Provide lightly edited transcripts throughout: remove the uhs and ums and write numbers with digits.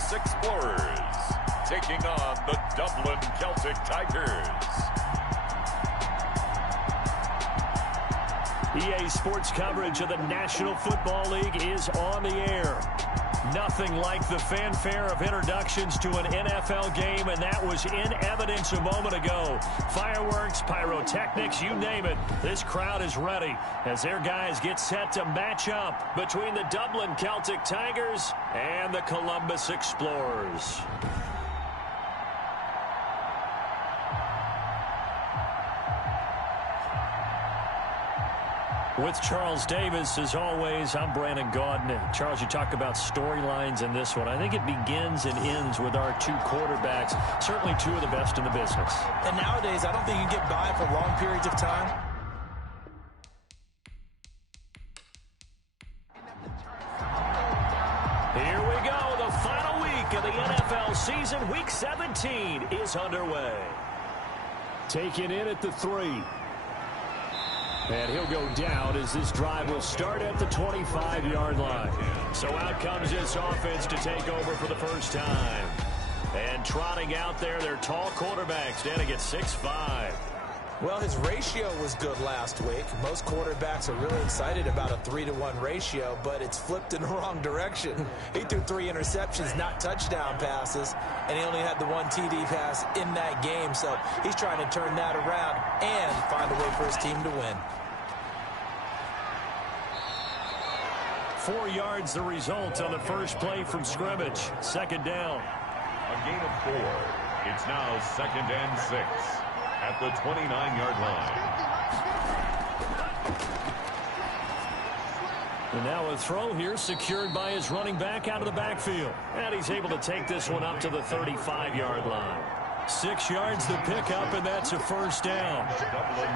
Columbus Explorers, taking on the Dublin Celtic Tigers. EA Sports coverage of the National Football League is on the air. Nothing like the fanfare of introductions to an NFL game, and that was in evidence a moment ago. Fireworks, pyrotechnics, you name it. This crowd is ready as their guys get set to match up between the Dublin Celtic Tigers and the Columbus Explorers. With Charles Davis, as always, I'm Brandon Gaudin. Charles, you talk about storylines in this one. I think it begins and ends with our two quarterbacks, certainly two of the best in the business. And nowadays, I don't think you can get by for long periods of time. Here we go. The final week of the NFL season. Week 17 is underway. Taken in at the 3. And he'll go down as this drive will start at the 25-yard line. So out comes this offense to take over for the first time. And trotting out there, their tall quarterback standing at 6'5". Well, his ratio was good last week. Most quarterbacks are really excited about a 3-to-1 ratio, but it's flipped in the wrong direction. He threw 3 interceptions, not touchdown passes, and he only had the 1 TD pass in that game. So he's trying to turn that around and find a way for his team to win. 4 yards the result on the first play from scrimmage. Second down. A gain of 4. It's now 2nd and 6 at the 29-yard line. And now a throw here secured by his running back out of the backfield. And he's able to take this one up to the 35-yard line. 6 yards the pickup, and that's a first down. Dublin,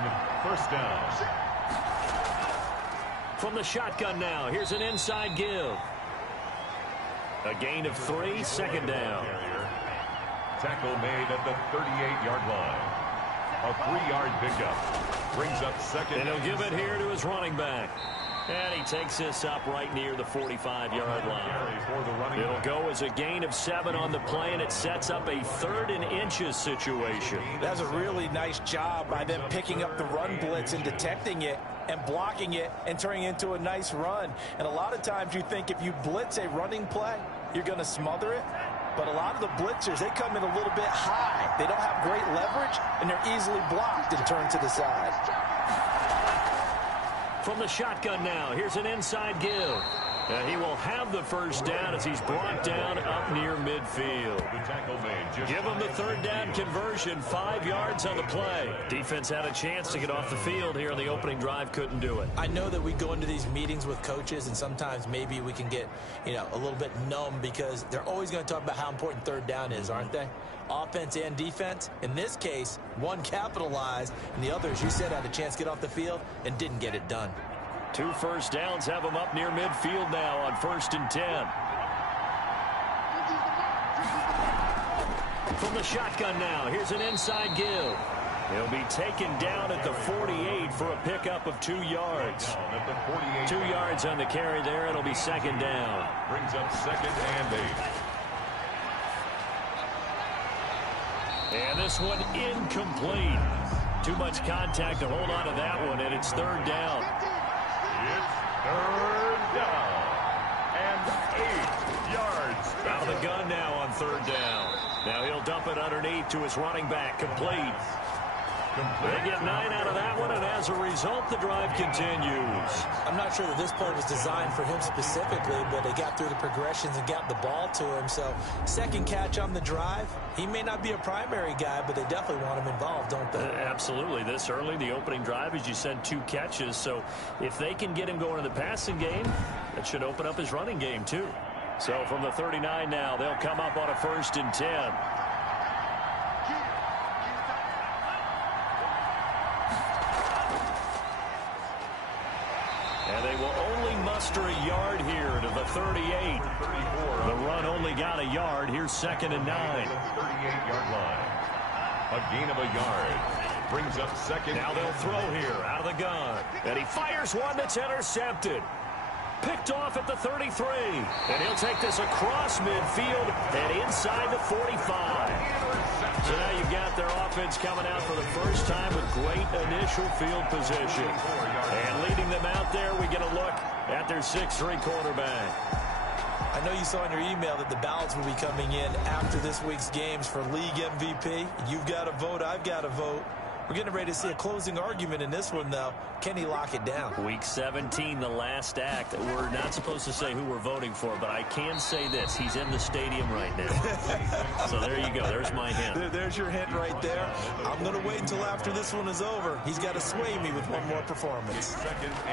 first down. From the shotgun now, here's an inside give. A gain of 3, second down. Tackle made at the 38-yard line. A 3-yard pickup brings up second. And he'll give it here to his running back. And he takes this up right near the 45-yard line. It'll go as a gain of 7 on the play, and it sets up a 3rd and inches situation. That's a really nice job by them picking up the run blitz and detecting it and blocking it and turning it into a nice run. And a lot of times you think if you blitz a running play, you're going to smother it. But a lot of the blitzers, they come in a little bit high. They don't have great leverage, and they're easily blocked and turned to the side. From the shotgun now, here's an inside give. And he will have the first down as he's brought down up near midfield. Give him the 3rd down conversion, 5 yards on the play. Defense had a chance to get off the field here in the opening drive, couldn't do it. I know that we go into these meetings with coaches, and sometimes maybe we can get, a little bit numb because they're always going to talk about how important 3rd down is, aren't they? Offense and defense. In this case, one capitalized, and the other, as you said, had a chance to get off the field and didn't get it done. 2 first downs have him up near midfield now on 1st and 10. From the shotgun now, here's an inside give. He'll be taken down at the 48 for a pickup of 2 yards. 2 yards on the carry there. It'll be 2nd down. Brings up 2nd and 8. And this one incomplete. Too much contact to hold on to that one, and it's 3rd down. It's 3rd down and 8 yards. Out of the gun now on 3rd down. Now he'll dump it underneath to his running back. Complete. They get 9 out of that one, and as a result, the drive continues. I'm not sure that this play was designed for him specifically, but they got through the progressions and got the ball to him. So, 2nd catch on the drive. He may not be a primary guy, but they definitely want him involved, don't they? Absolutely. This early, the opening drive, as you said, 2 catches. So, if they can get him going in the passing game, that should open up his running game, too. So, from the 39 now, they'll come up on a 1st and 10. And they will only muster a yard here to the 38. The run only got a yard. Here's 2nd and 9. 38-yard line. A gain of a yard. Brings up 2nd. Now they'll throw here out of the gun. And he fires one that's intercepted. Picked off at the 33. And he'll take this across midfield and inside the 45. So now you've got their offense coming out for the first time with great initial field position. And leading them out there, we get a look at their 6'3" quarterback. I know you saw in your email that the ballots will be coming in after this week's games for league MVP. You've got a vote. I've got a vote. We're getting ready to see a closing argument in this one, though. Can he lock it down? Week 17, the last act. We're not supposed to say who we're voting for, but I can say this. He's in the stadium right now. So there you go. There's my hint. There's your hint right there. I'm going to wait until after this one is over. He's got to sway me with one more performance.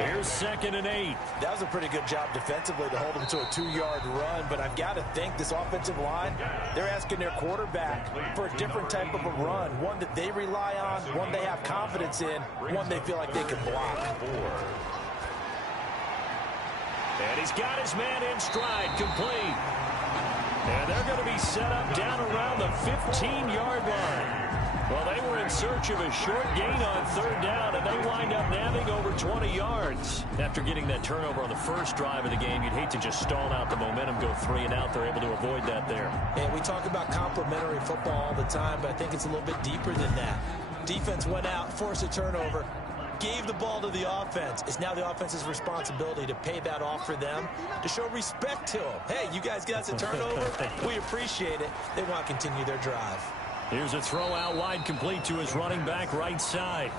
Here's 2nd and 8. That was a pretty good job defensively to hold him to a 2-yard run, but I've got to think this offensive line, they're asking their quarterback for a different type of a run, one that they rely on, one they have confidence in, one they feel like they can block. And he's got his man in stride, complete. And they're going to be set up down around the 15-yard line. Well, they were in search of a short gain on 3rd down, and they wind up nabbing over 20 yards. After getting that turnover on the first drive of the game, you'd hate to just stall out the momentum, go 3 and out. They're able to avoid that there. And we talk about complementary football all the time, but I think it's a little bit deeper than that. Defense went out, forced a turnover, gave the ball to the offense. It's now the offense's responsibility to pay that off for them, to show respect to them. Hey, you guys got a turnover? We appreciate it. They want to continue their drive. Here's a throw out wide, complete to his running back right side.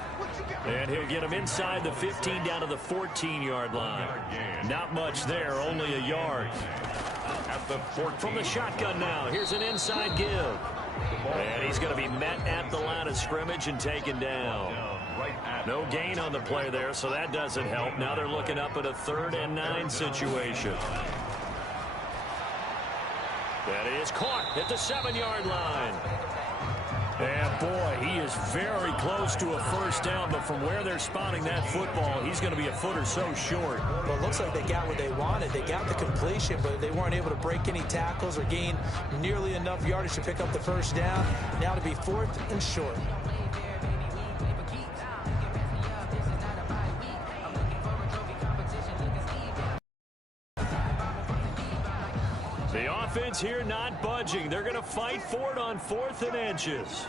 And he'll get him inside the 15 down to the 14-yard line. Not much there, only a yard. From the shotgun now, here's an inside give. And he's going to be met at the line of scrimmage and taken down. No gain on the play there, so that doesn't help. Now they're looking up at a 3rd and 9 situation. That is caught at the 7-yard line. And, boy, he is very close to a first down, but from where they're spotting that football, he's going to be a foot or so short. Well, it looks like they got what they wanted. They got the completion, but they weren't able to break any tackles or gain nearly enough yardage to pick up the first down. Now to be 4th and short. The offense here not budging. They're going to fight for it on 4th and inches.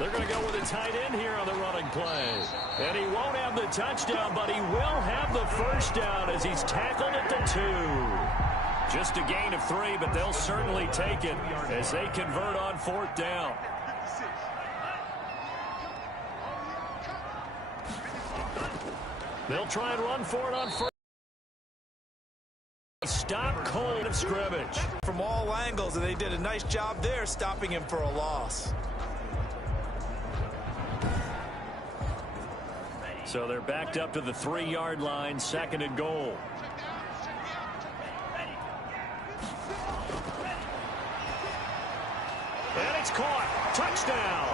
They're going to go with a tight end here on the running play. And he won't have the touchdown, but he will have the first down as he's tackled at the 2. Just a gain of 3, but they'll certainly take it as they convert on 4th down. They'll try and run for it on 1st. Stop cold of scrimmage. From all angles, and they did a nice job there stopping him for a loss. So they're backed up to the 3-yard line, 2nd and goal. And it's caught. Touchdown.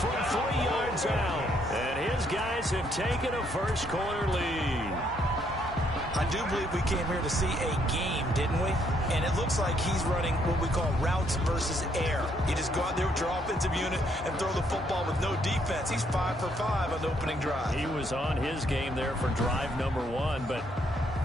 From 3 yards out. And his guys have taken a first quarter lead. I do believe we came here to see a game, didn't we? And it looks like he's running what we call routes versus air. You just go out there with your offensive unit and throw the football with no defense. He's 5 for 5 on the opening drive. He was on his game there for drive number 1, but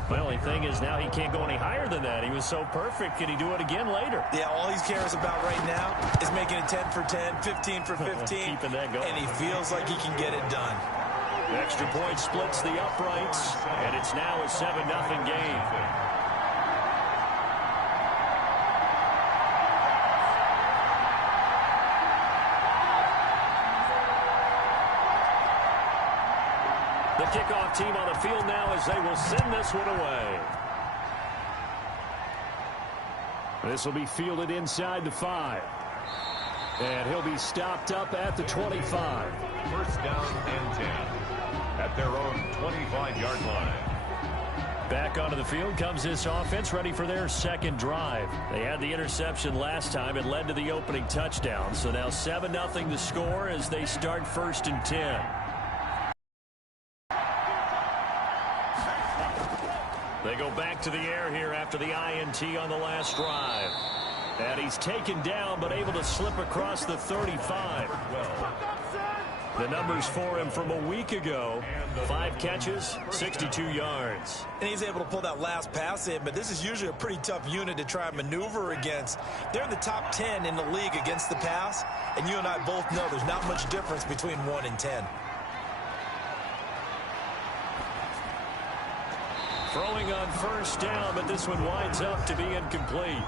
my only thing is now he can't go any higher than that. He was so perfect. Can he do it again later? Yeah, all he cares about right now is making it 10 for 10, 15 for 15. Keeping that going. And he feels like he can get it done. Extra point splits the uprights, and it's now a 7-0 game. The kickoff team on the field now as they will send this one away. This will be fielded inside the 5. And he'll be stopped up at the 25. First down and 10 at their own 25-yard line. Back onto the field comes this offense, ready for their second drive. They had the interception last time. It led to the opening touchdown. So now 7-0 the score as they start 1st and 10. They go back to the air here after the INT on the last drive. And he's taken down but able to slip across the 35. The numbers for him from a week ago: 5 catches, 62 yards. And he's able to pull that last pass in, but this is usually a pretty tough unit to try and maneuver against. They're in the top 10 in the league against the pass, and you and I both know there's not much difference between 1 and 10. Throwing on first down, but this one winds up to be incomplete.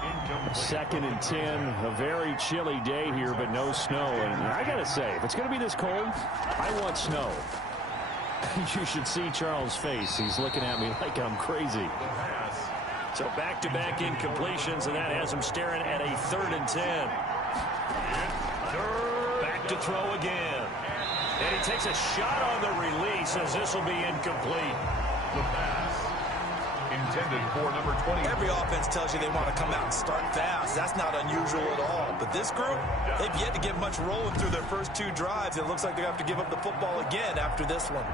2nd and 10, a very chilly day here, but no snow. And I got to say, if it's going to be this cold, I want snow. You should see Charles' face. He's looking at me like I'm crazy. So back-to-back incompletions, and that has him staring at a 3rd and 10. Back to throw again. And he takes a shot on the release as this will be incomplete. The pass intended for number 20. Every offense tells you they want to come out and start fast. That's not unusual at all. But this group, they've yet to get much rolling through their first 2 drives. It looks like they have to give up the football again after this one.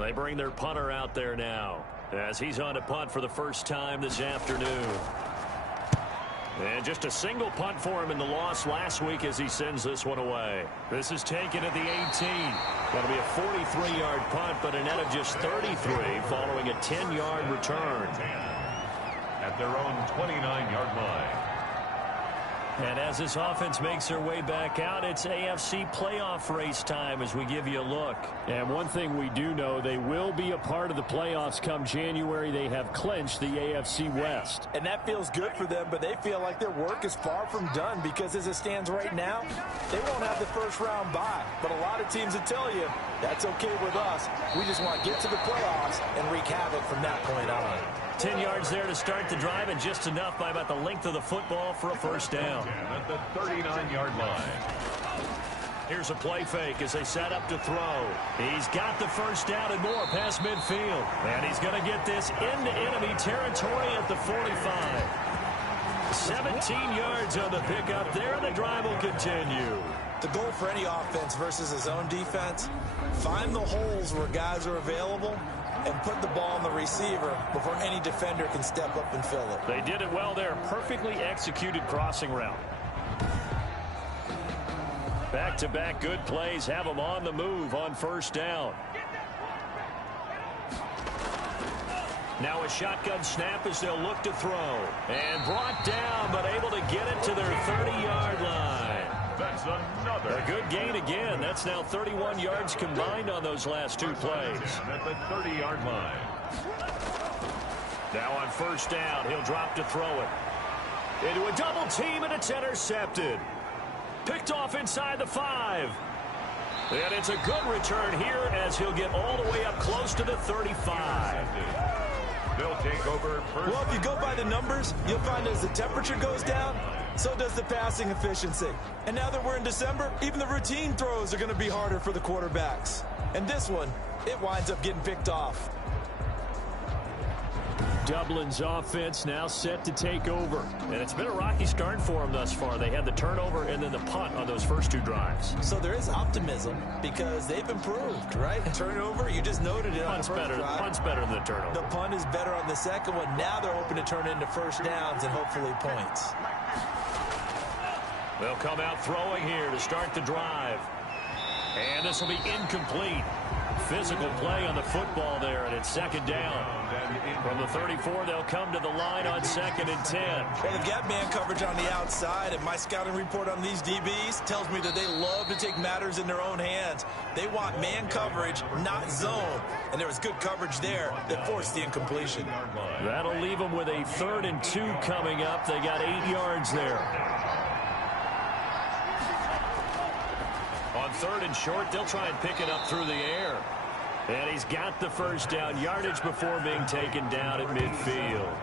They bring their punter out there now as he's on to punt for the first time this afternoon. And just a single punt for him in the loss last week as he sends this one away. This is taken at the 18. That'll be a 43-yard punt, but a net of just 33 following a 10-yard return. At their own 29-yard line. And as this offense makes their way back out, it's AFC playoff race time as we give you a look. And one thing we do know, they will be a part of the playoffs come January. They have clinched the AFC West. And that feels good for them, but they feel like their work is far from done because as it stands right now, they won't have the first-round bye. But a lot of teams will tell you, that's okay with us. We just want to get to the playoffs and wreak havoc from that point on. 10 yards there to start the drive, and just enough by about the length of the football for a first down. At the 39-yard line. Here's a play fake as they set up to throw. He's got the first down and more past midfield. And he's going to get this into enemy territory at the 45. 17 yards on the pickup there, and the drive will continue. The goal for any offense versus his own defense, find the holes where guys are available and put the ball on the receiver before any defender can step up and fill it. They did it well there. Perfectly executed crossing route. Back-to-back good plays have them on the move on first down. Now a shotgun snap as they'll look to throw. And brought down, but able to get it to their 30-yard line. That's another. A good gain again. That's now 31 yards combined on those last two plays. At the 30-yard line. Now on first down, he'll drop to throw it. Into a double team, and it's intercepted. Picked off inside the 5. And it's a good return here as he'll get all the way up close to the 35. They'll take over first. Well, if you go by the numbers, you'll find as the temperature goes down, so does the passing efficiency. And now that we're in December, even the routine throws are going to be harder for the quarterbacks. And this one, it winds up getting picked off. Dublin's offense now set to take over. And it's been a rocky start for them thus far. They had the turnover and then the punt on those first two drives. So there is optimism because they've improved, right? Turnover, you just noted it on the first drive. Punt's better than the turnover. The punt is better on the second one. Now they're hoping to turn into first downs and hopefully points. They'll come out throwing here to start the drive. And this will be incomplete. Physical play on the football there, and it's second down. From the 34, they'll come to the line on 2nd and 10. Well, they've got man coverage on the outside, and my scouting report on these DBs tells me that they love to take matters in their own hands. They want man coverage, not zone. And there was good coverage there that forced the incompletion. That'll leave them with a 3rd and 2 coming up. They got 8 yards there. On 3rd and short, they'll try and pick it up through the air. And he's got the first down, yardage before being taken down at midfield.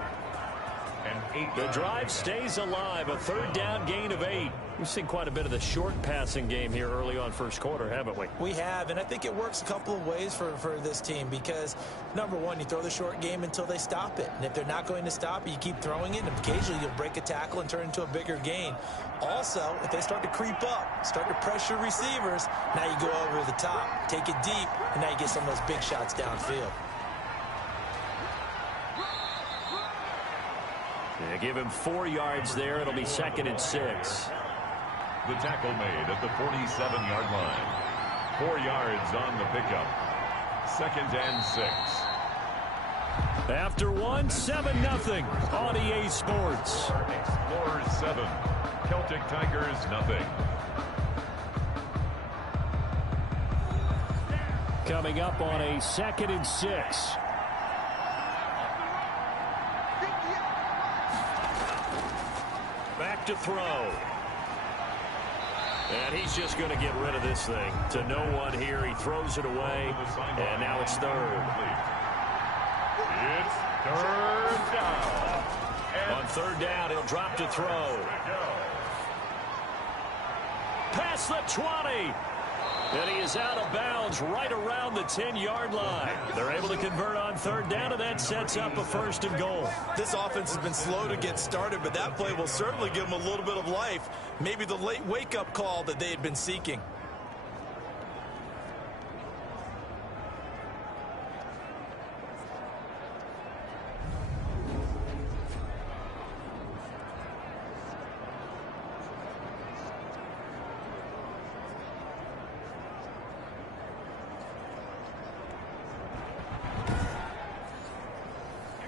The drive stays alive, a 3rd down gain of 8. We've seen quite a bit of the short passing game here early on first quarter, haven't we? We have, and I think it works a couple of ways for this team because, number one, you throw the short game until they stop it. And if they're not going to stop it, you keep throwing it, and occasionally you'll break a tackle and turn it into a bigger gain. Also, if they start to creep up, start to pressure receivers, now you go over the top, take it deep, and now you get some of those big shots downfield. They give him 4 yards there. It'll be 2nd and 6. The tackle made at the 47-yard line. 4 yards on the pickup. 2nd and 6. After one, 7-0 on EA Sports. Explorers 7. Celtic Tigers 0. Coming up on a 2nd and 6. Back to throw. And he's just going to get rid of this thing. To no one here. He throws it away. And now it's 3rd. It's 3rd down. On 3rd down, he'll drop to throw. Past the 20. And he is out of bounds right around the 10-yard line. They're able to convert on 3rd down, and that sets up a 1st and goal. This offense has been slow to get started, but that play will certainly give them a little bit of life. Maybe the late wake-up call that they had been seeking.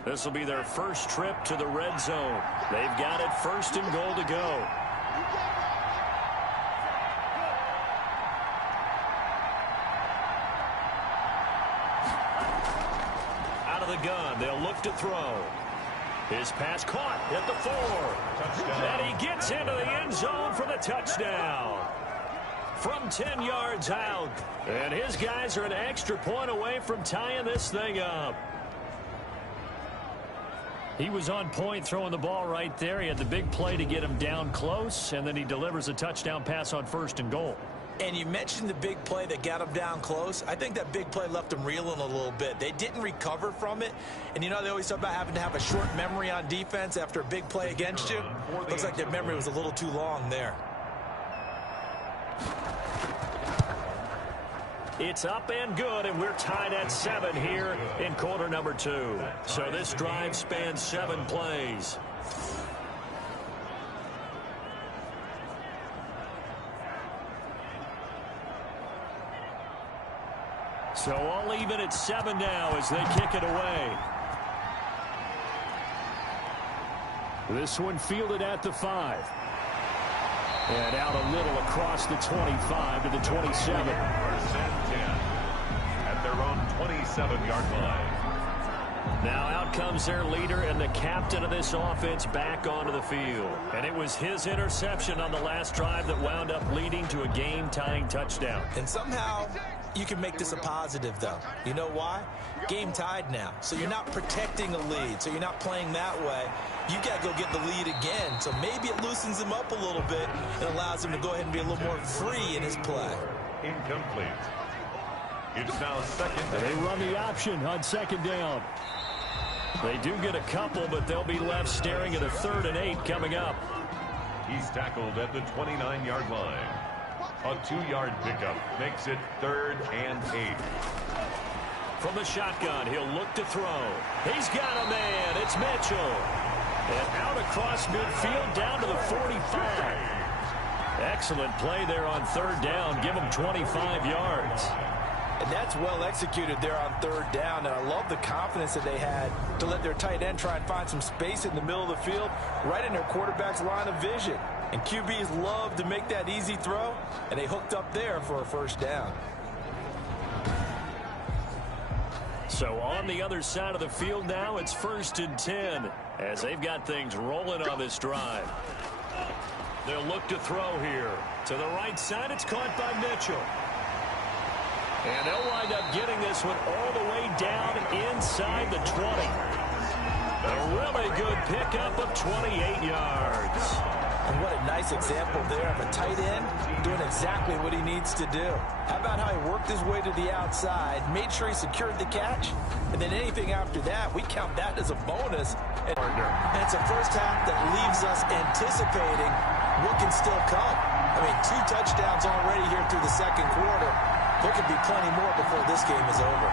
This will be their first trip to the red zone. They've got it 1st and goal to go. Out of the gun, they'll look to throw. His pass caught at the 4. Touchdown. And he gets into the end zone for the touchdown. From 10 yards out. And his guys are an extra point away from tying this thing up. He was on point throwing the ball right there. He had the big play to get him down close, and then he delivers a touchdown pass on 1st and goal. And you mentioned the big play that got him down close. I think that big play left him reeling a little bit. They didn't recover from it. And, you know, they always talk about having to have a short memory on defense after a big play against you. Looks like their memory was a little too long there. It's up and good, and we're tied at 7 here in quarter number 2. So this drive spans 7 plays. So all even at 7 now as they kick it away. This one fielded at the 5. And out a little across the 25 to the 27. First and 10 at their own 27-yard line. Now out comes their leader and the captain of this offense back onto the field. And it was his interception on the last drive that wound up leading to a game-tying touchdown. And somehow you can make this a positive, though. You know why? Game tied now. So you're not protecting a lead. So you're not playing that way. You got to go get the lead again. So maybe it loosens him up a little bit and allows him to go ahead and be a little more free in his play. Incomplete. It's now 2nd. They run the option on 2nd down. They do get a couple, but they'll be left staring at a 3rd and 8 coming up. He's tackled at the 29-yard line. A 2-yard pickup makes it 3rd and 8. From the shotgun, he'll look to throw. He's got a man. It's Mitchell. And out across midfield down to the 45. Excellent play there on 3rd down. Give him 25 yards. And that's well executed there on 3rd down. And I love the confidence that they had to let their tight end try and find some space in the middle of the field, right in their quarterback's line of vision. And QBs love to make that easy throw, and they hooked up there for a 1st down. So on the other side of the field now, it's 1st and 10 as they've got things rolling on this drive. They'll look to throw here. To the right side, it's caught by Mitchell. And they'll wind up getting this one all the way down inside the 20. A really good pickup of 28 yards. And what a nice example there of a tight end doing exactly what he needs to do. How about how he worked his way to the outside, made sure he secured the catch, and then anything after that, we count that as a bonus. And it's a first half that leaves us anticipating what can still come. I mean, 2 touchdowns already here through the 2nd quarter. There could be plenty more before this game is over.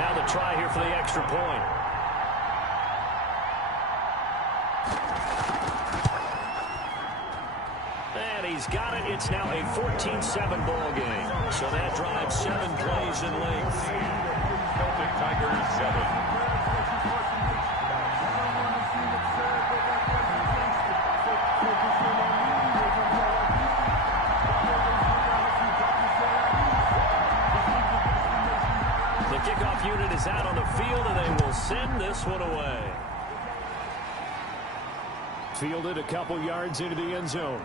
Now the try here for the extra point. And he's got it. It's now a 14-7 ball game. So that drives 7 plays in length. Celtic Tigers 7. The kickoff unit is out on the field, and they will send this one away. Fielded a couple yards into the end zone.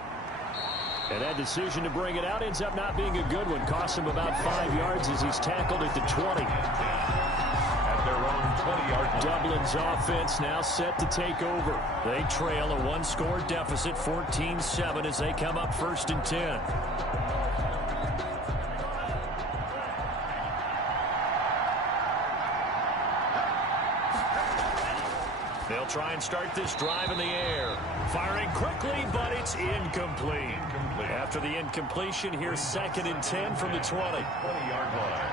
And that decision to bring it out ends up not being a good one. Costs him about 5 yards as he's tackled at the 20. At their own 20-yard line. Dublin's offense now set to take over. They trail a 1-score deficit, 14-7, as they come up 1st and 10. They'll try and start this drive in the air. Firing quickly, but it's incomplete. After the incompletion, here's 2nd and 10 from the 20. 20-yard line.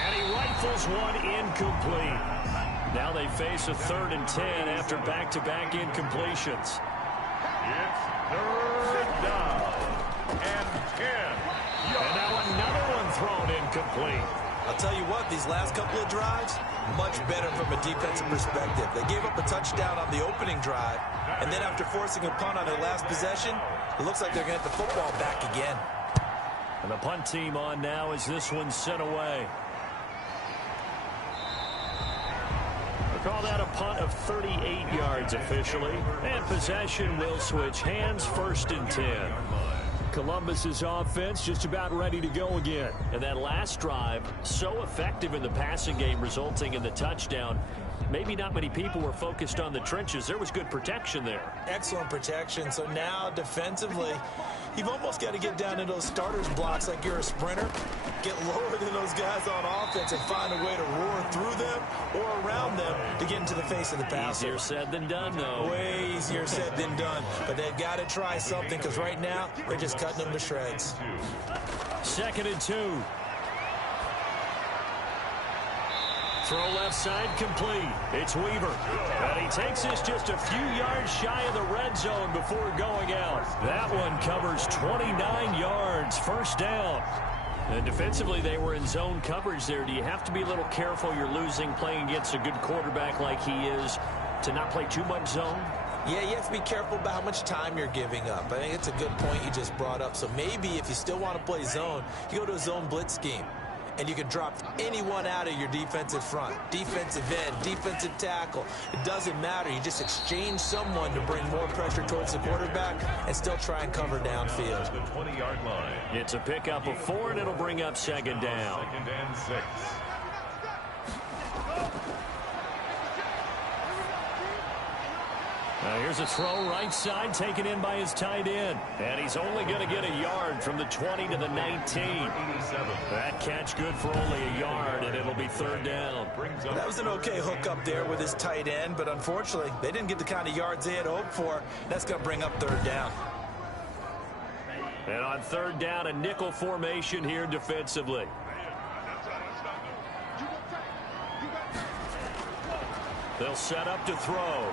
And he rifles one incomplete. Now they face a 3rd and 10 after back-to-back incompletions. It's 3rd down and 10. And now another one thrown complete. I'll tell you what, these last couple of drives, much better from a defensive perspective. They gave up a touchdown on the opening drive, and then after forcing a punt on their last possession, it looks like they're going to get the football back again. And the punt team on now as this one's sent away. We'll call that a punt of 38 yards officially. And possession will switch hands, 1st and 10. Columbus's offense just about ready to go again. And that last drive, so effective in the passing game, resulting in the touchdown. Maybe not many people were focused on the trenches. There was good protection there. Excellent protection. So now defensively, you've almost got to get down into those starters blocks like you're a sprinter. Get lower than those guys on offense and find a way to roar through them or around them to get into the face of the passer. Easier said than done, though. Way easier said than done. But they've got to try something because right now they're just cutting them to shreds. 2nd and 2. Throw left side complete. It's Weaver. And he takes this just a few yards shy of the red zone before going out. That one covers 29 yards. 1st down. And defensively, they were in zone coverage there. Do you have to be a little careful? You're losing playing against a good quarterback like he is to not play too much zone? Yeah, you have to be careful about how much time you're giving up. I think it's a good point you just brought up. So maybe if you still want to play zone, you go to a zone blitz scheme. And you can drop anyone out of your defensive front, defensive end, defensive tackle. It doesn't matter. You just exchange someone to bring more pressure towards the quarterback and still try and cover downfield. The 20-yard line. It's a pickup of 4, and it'll bring up 2nd down. 2nd and 6. Here's a throw right side taken in by his tight end. And he's only going to get a yard from the 20 to the 19. That catch good for only a yard, and it'll be 3rd down. That was an okay hook up there with his tight end, but unfortunately, they didn't get the kind of yards they had hoped for. That's going to bring up 3rd down. And on 3rd down, a nickel formation here defensively. They'll set up to throw.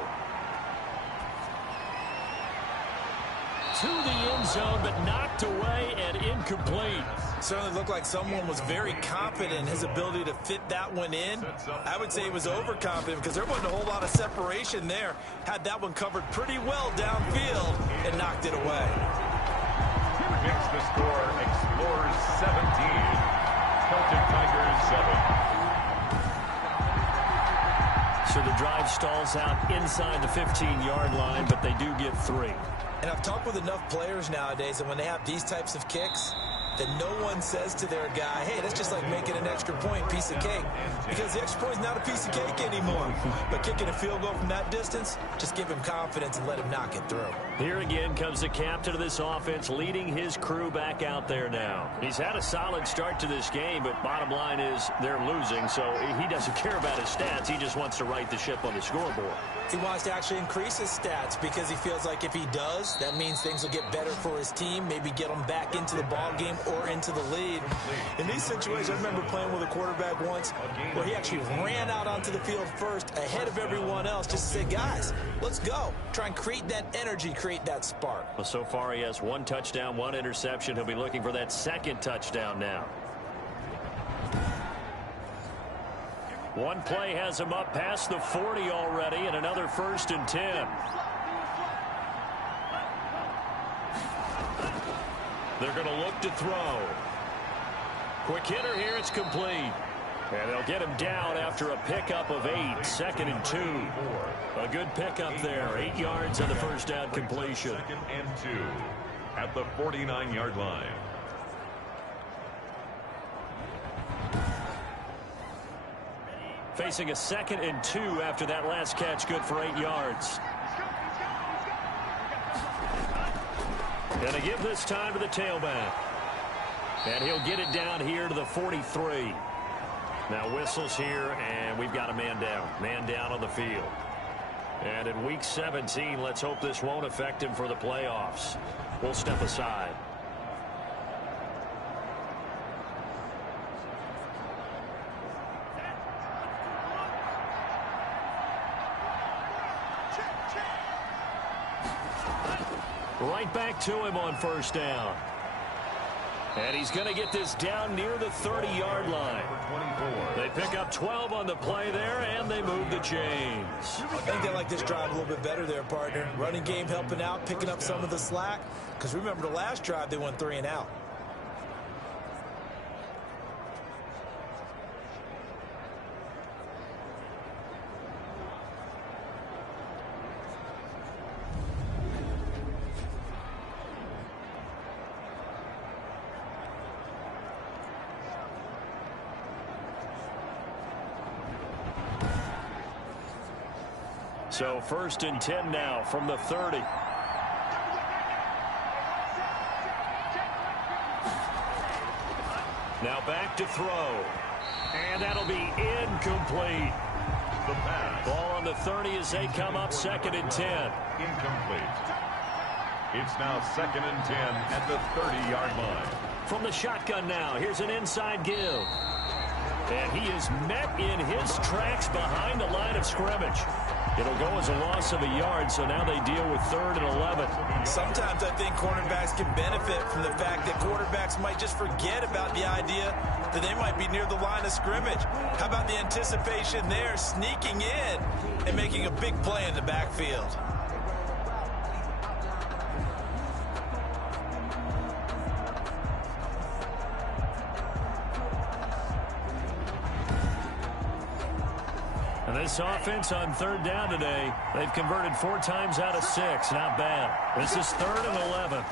To the end zone, but knocked away and incomplete. Certainly looked like someone was very confident in his ability to fit that one in. I would say he was overconfident because there wasn't a whole lot of separation there. Had that one covered pretty well downfield and knocked it away. Makes the score Explorers 17. Celtic Tigers 7. So the drive stalls out inside the 15-yard line, but they do get 3. And I've talked with enough players nowadays, and when they have these types of kicks, that no one says to their guy, hey, that's just like making an extra point, piece of cake. Because the extra point is not a piece of cake anymore. But kicking a field goal from that distance, just give him confidence and let him knock it through. Here again comes the captain of this offense, leading his crew back out there now. He's had a solid start to this game, but bottom line is they're losing, so he doesn't care about his stats. He just wants to right the ship on the scoreboard. He wants to actually increase his stats because he feels like if he does, that means things will get better for his team, maybe get them back into the ball game or into the lead. In these situations, I remember playing with a quarterback once where he actually ran out onto the field first ahead of everyone else just to say, guys, let's go. Try and create that energy, create that spark. Well, so far he has 1 touchdown, 1 interception. He'll be looking for that 2nd touchdown now. One play has him up past the 40 already, and another 1st and 10. They're going to look to throw. Quick hitter here, it's complete. And they'll get him down after a pickup of 8, 2nd and 2. A good pickup there, 8 yards on the 1st down completion. 2nd and 2 at the 49-yard line. Facing a 2nd and 2 after that last catch, good for 8 yards. Gonna give this time to the tailback. And he'll get it down here to the 43. Now whistles here, and we've got a man down. Man down on the field. And in week 17, let's hope this won't affect him for the playoffs. We'll step aside. Right back to him on 1st down. And he's going to get this down near the 30-yard line. They pick up 12 on the play there, and they move the chains. I think they like this drive a little bit better there, partner. Running game helping out, picking up some of the slack. Because remember, the last drive, they went 3 and out. So 1st and 10 now from the 30. Now back to throw. And that'll be incomplete. The pass. Ball on the 30 as they come up 2nd and 10. Incomplete. It's now 2nd and 10 at the 30-yard line. From the shotgun now, here's an inside give. And he is met in his tracks behind the line of scrimmage. It'll go as a loss of a yard, so now they deal with 3rd and 11. Sometimes I think cornerbacks can benefit from the fact that quarterbacks might just forget about the idea that they might be near the line of scrimmage. How about the anticipation there, sneaking in and making a big play in the backfield? This offense on 3rd down today, they've converted 4 times out of 6. Not bad. This is 3rd and 11.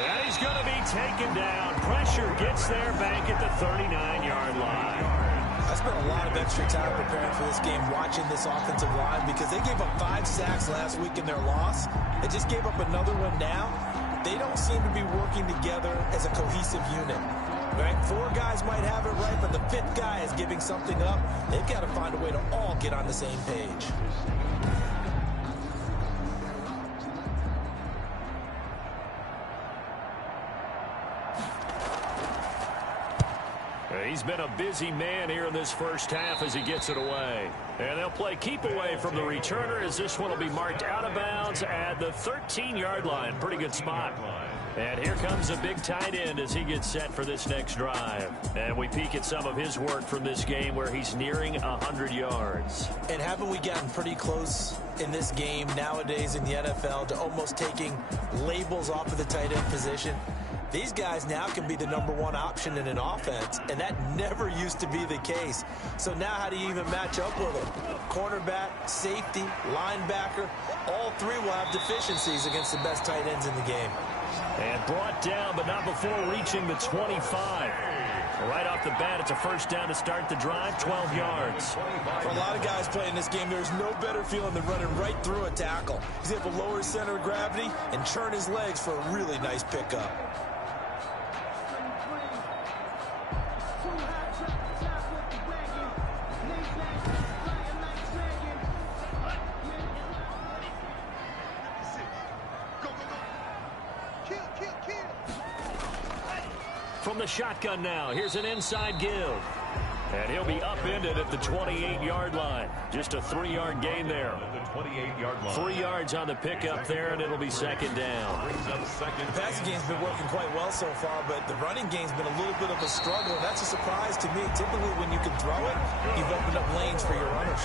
And he's going to be taken down. Pressure gets there back at the 39-yard line. I spent a lot of extra time preparing for this game watching this offensive line because they gave up 5 sacks last week in their loss. They just gave up another one now. They don't seem to be working together as a cohesive unit. Right? 4 guys might have it right, but the 5th guy is giving something up. They've got to find a way to all get on the same page. He's been a busy man here in this first half as he gets it away. And they'll play keep away from the returner as this one will be marked out of bounds at the 13-yard line. Pretty good spot. And here comes a big tight end as he gets set for this next drive. And we peek at some of his work from this game where he's nearing 100 yards. And haven't we gotten pretty close in this game nowadays in the NFL to almost taking labels off of the tight end position? These guys now can be the #1 option in an offense, and that never used to be the case. So now how do you even match up with them? Cornerback, safety, linebacker, all 3 will have deficiencies against the best tight ends in the game. And brought down, but not before reaching the 25. Right off the bat, it's a 1st down to start the drive, 12 yards. For a lot of guys playing this game, there's no better feeling than running right through a tackle. He's able to lower his center of gravity and churn his legs for a really nice pickup. From the shotgun now, here's an inside give. And he'll be upended at the 28-yard line. Just a 3-yard gain there. The 28-yard line. 3 yards on the pickup there, and it'll be 2nd down. The passing game's been working quite well so far, but the running game's been a little bit of a struggle, and that's a surprise to me. Typically, when you can throw it, you've opened up lanes for your runners.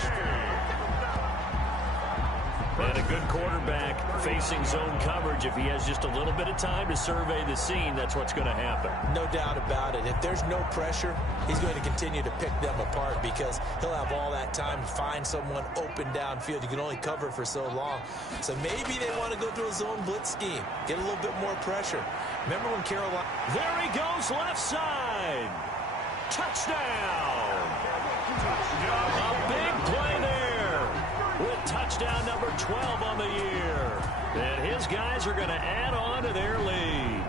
And a good quarterback facing zone coverage. If he has just a little bit of time to survey the scene, that's what's going to happen. No doubt about it. If there's no pressure, he's going to continue to pick them apart because he'll have all that time to find someone open downfield. You can only cover for so long. So maybe they want to go to a zone blitz scheme, get a little bit more pressure. Remember when Carolina... There he goes, left side. Touchdown. A big play there. With touchdown number 12 on the year. And his guys are going to add on to their lead.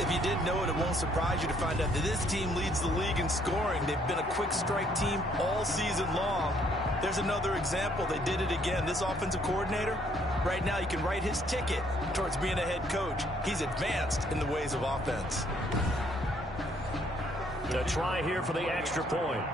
If you didn't know it, it won't surprise you to find out that this team leads the league in scoring. They've been a quick strike team all season long. There's another example. They did it again. This offensive coordinator, right now you can write his ticket towards being a head coach. He's advanced in the ways of offense. The try here for the extra point.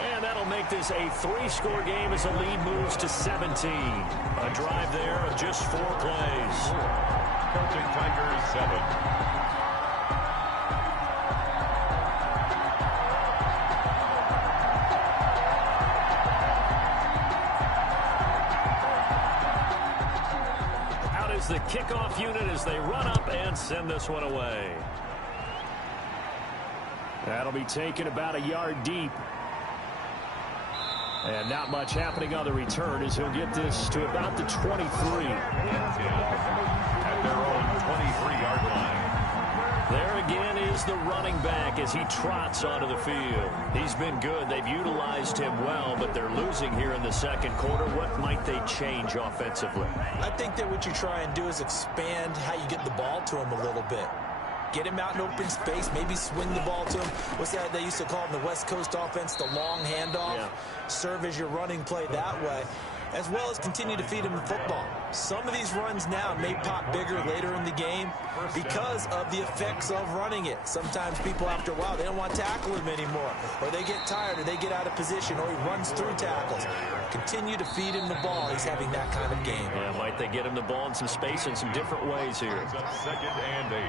And that'll make this a 3-score game as the lead moves to 17. A drive there of just 4 plays. Celtic Tigers 7. The kickoff unit as they run up and send this one away. That'll be taken about a yard deep. And not much happening on the return as he'll get this to about the 23. At their own 23-yard line. There again is the running back as he trots onto the field. He's been good. They've utilized him well, but they're losing here in the second quarter. What might they change offensively? I think that what you try and do is expand how you get the ball to him a little bit. Get him out in open space, maybe swing the ball to him. What's that they used to call in the West Coast offense, the long handoff? Yeah. Serve as your running play that way, as well as continue to feed him the football. Some of these runs now may pop bigger later in the game because of the effects of running it. Sometimes people, after a while, they don't want to tackle him anymore, or they get tired, or they get out of position, or he runs through tackles. Continue to feed him the ball. He's having that kind of game. Yeah, might they get him the ball in some space in some different ways here. Second and 8.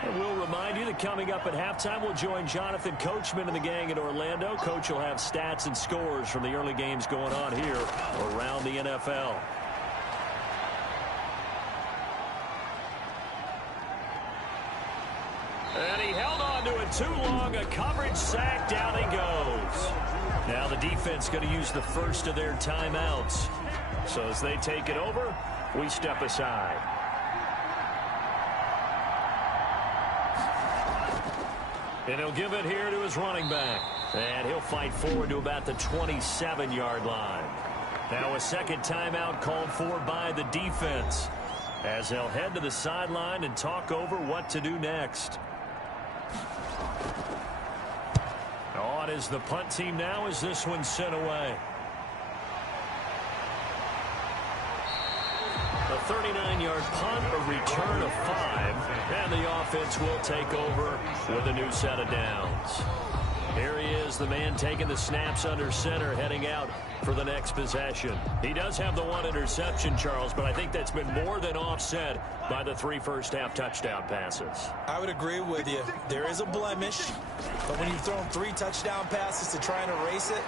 And we'll remind you that coming up at halftime, we'll join Jonathan Coachman and the gang in Orlando. Coach will have stats and scores from the early games going on here around the NFL. And he held on to it too long. A coverage sack. Down he goes. Now the defense going to use the first of their timeouts. So as they take it over, we step aside. And he'll give it here to his running back. And he'll fight forward to about the 27-yard line. Now a second timeout called for by the defense, as they'll head to the sideline and talk over what to do next. On is the punt team now as this one's sent away. A 39-yard punt, a return of 5, and the offense will take over with a new set of downs. Here he is, the man taking the snaps under center, heading out for the next possession. He does have the 1 interception, Charles, but I think that's been more than offset by the 3 first-half touchdown passes. I would agree with you. There is a blemish, but when you've thrown 3 touchdown passes to try and erase it,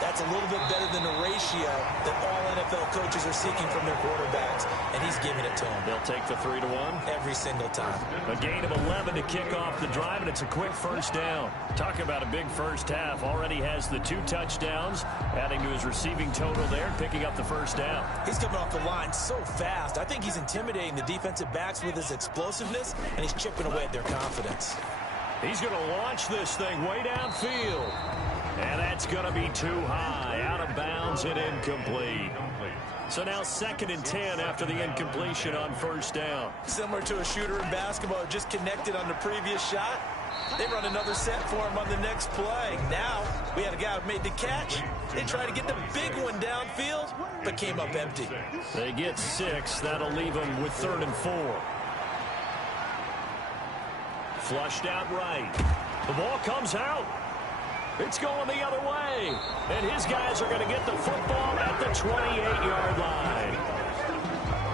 that's a little bit better than the ratio that all NFL coaches are seeking from their quarterbacks, and he's giving it to them. They'll take the 3-1? Every single time. A gain of 11 to kick off the drive, and it's a quick first down. Talk about a big first half. Already has the 2 touchdowns, adding to his receiving total there, picking up the first down. He's coming off the line so fast. I think he's intimidating the defensive backs with his explosiveness, and he's chipping away at their confidence. He's going to launch this thing way downfield. And that's going to be too high, out of bounds and incomplete. So now 2nd and 10 after the incompletion on first down. Similar to a shooter in basketball, just connected on the previous shot. They run another set for him on the next play. Now we had a guy who made the catch. They tried to get the big one downfield, but came up empty. They get 6. That'll leave them with 3rd and 4. Flushed out right. The ball comes out. It's going the other way. And his guys are going to get the football at the 28-yard line.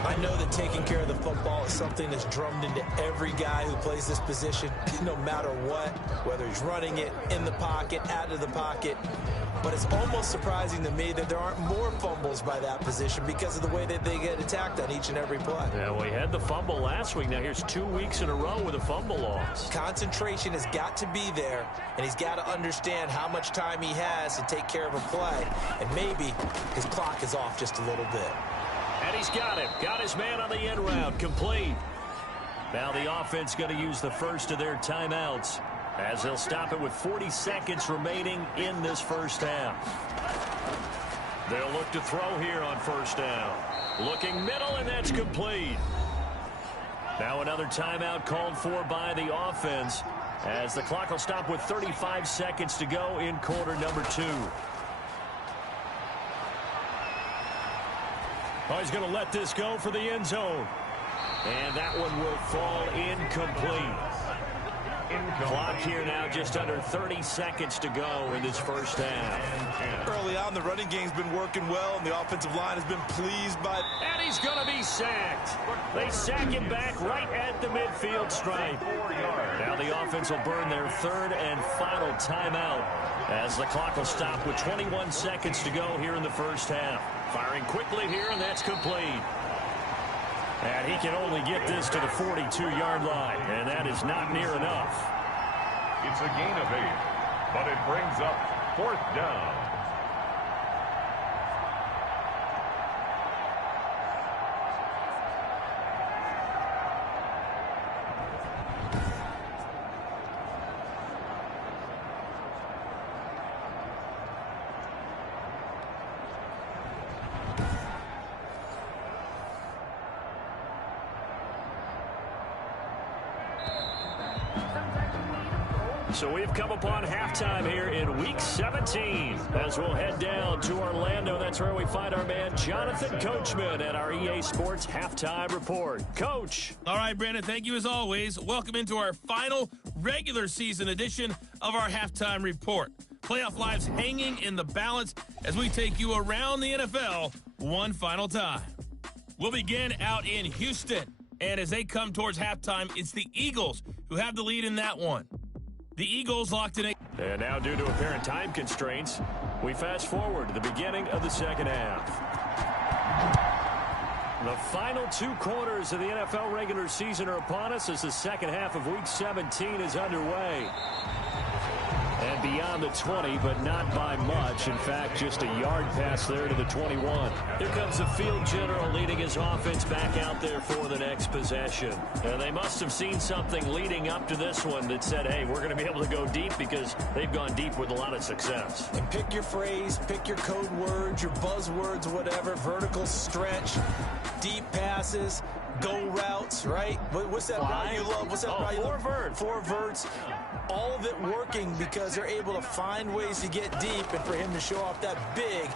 I know that taking care of the football is something that's drummed into every guy who plays this position, no matter what, whether he's running it, in the pocket, out of the pocket. But it's almost surprising to me that there aren't more fumbles by that position because of the way that they get attacked on each and every play. Yeah, we had the fumble last week. Now here's 2 weeks in a row with a fumble loss. Concentration has got to be there, and he's got to understand how much time he has to take care of a play. And maybe his clock is off just a little bit. And he's got him. Got his man on the end route. Complete. Now the offense going to use the first of their timeouts, as they'll stop it with 40 seconds remaining in this first half. They'll look to throw here on first down. Looking middle, and that's complete. Now another timeout called for by the offense, as the clock will stop with 35 seconds to go in quarter number 2. Oh, he's going to let this go for the end zone. And that one will fall incomplete. Clock here now just under 30 seconds to go in this first half. Early on, the running game's been working well, and the offensive line has been pleased by... And he's going to be sacked. They sack him back right at the midfield stripe. Now the offense will burn their third and final timeout as the clock will stop with 21 seconds to go here in the first half. Firing quickly here, and that's complete. And he can only get this to the 42-yard line, and that is not near enough. It's a gain of 8, but it brings up 4th down. So we've come upon halftime here in Week 17 as we'll head down to Orlando. That's where we find our man Jonathan Coachman at our EA Sports Halftime Report. Coach. All right, Brandon, thank you as always. Welcome into our final regular season edition of our Halftime Report. Playoff lives hanging in the balance as we take you around the NFL one final time. We'll begin out in Houston, and as they come towards halftime, it's the Eagles who have the lead in that one. The Eagles locked in. And now, due to apparent time constraints, we fast forward to the beginning of the second half. The final 2 quarters of the NFL regular season are upon us as the second half of Week 17 is underway. And beyond the 20, but not by much. In fact, just a yard pass there to the 21. Here comes the field general leading his offense back out there for the next possession. And they must have seen something leading up to this one that said, hey, we're going to be able to go deep because they've gone deep with a lot of success. And pick your phrase, pick your code words, your buzzwords, whatever, vertical stretch, deep passes, go routes, right? What's that route you love? What's that route you love? 4 verts. 4 verts. All of it working because they're able to find ways to get deep and for him to show off that big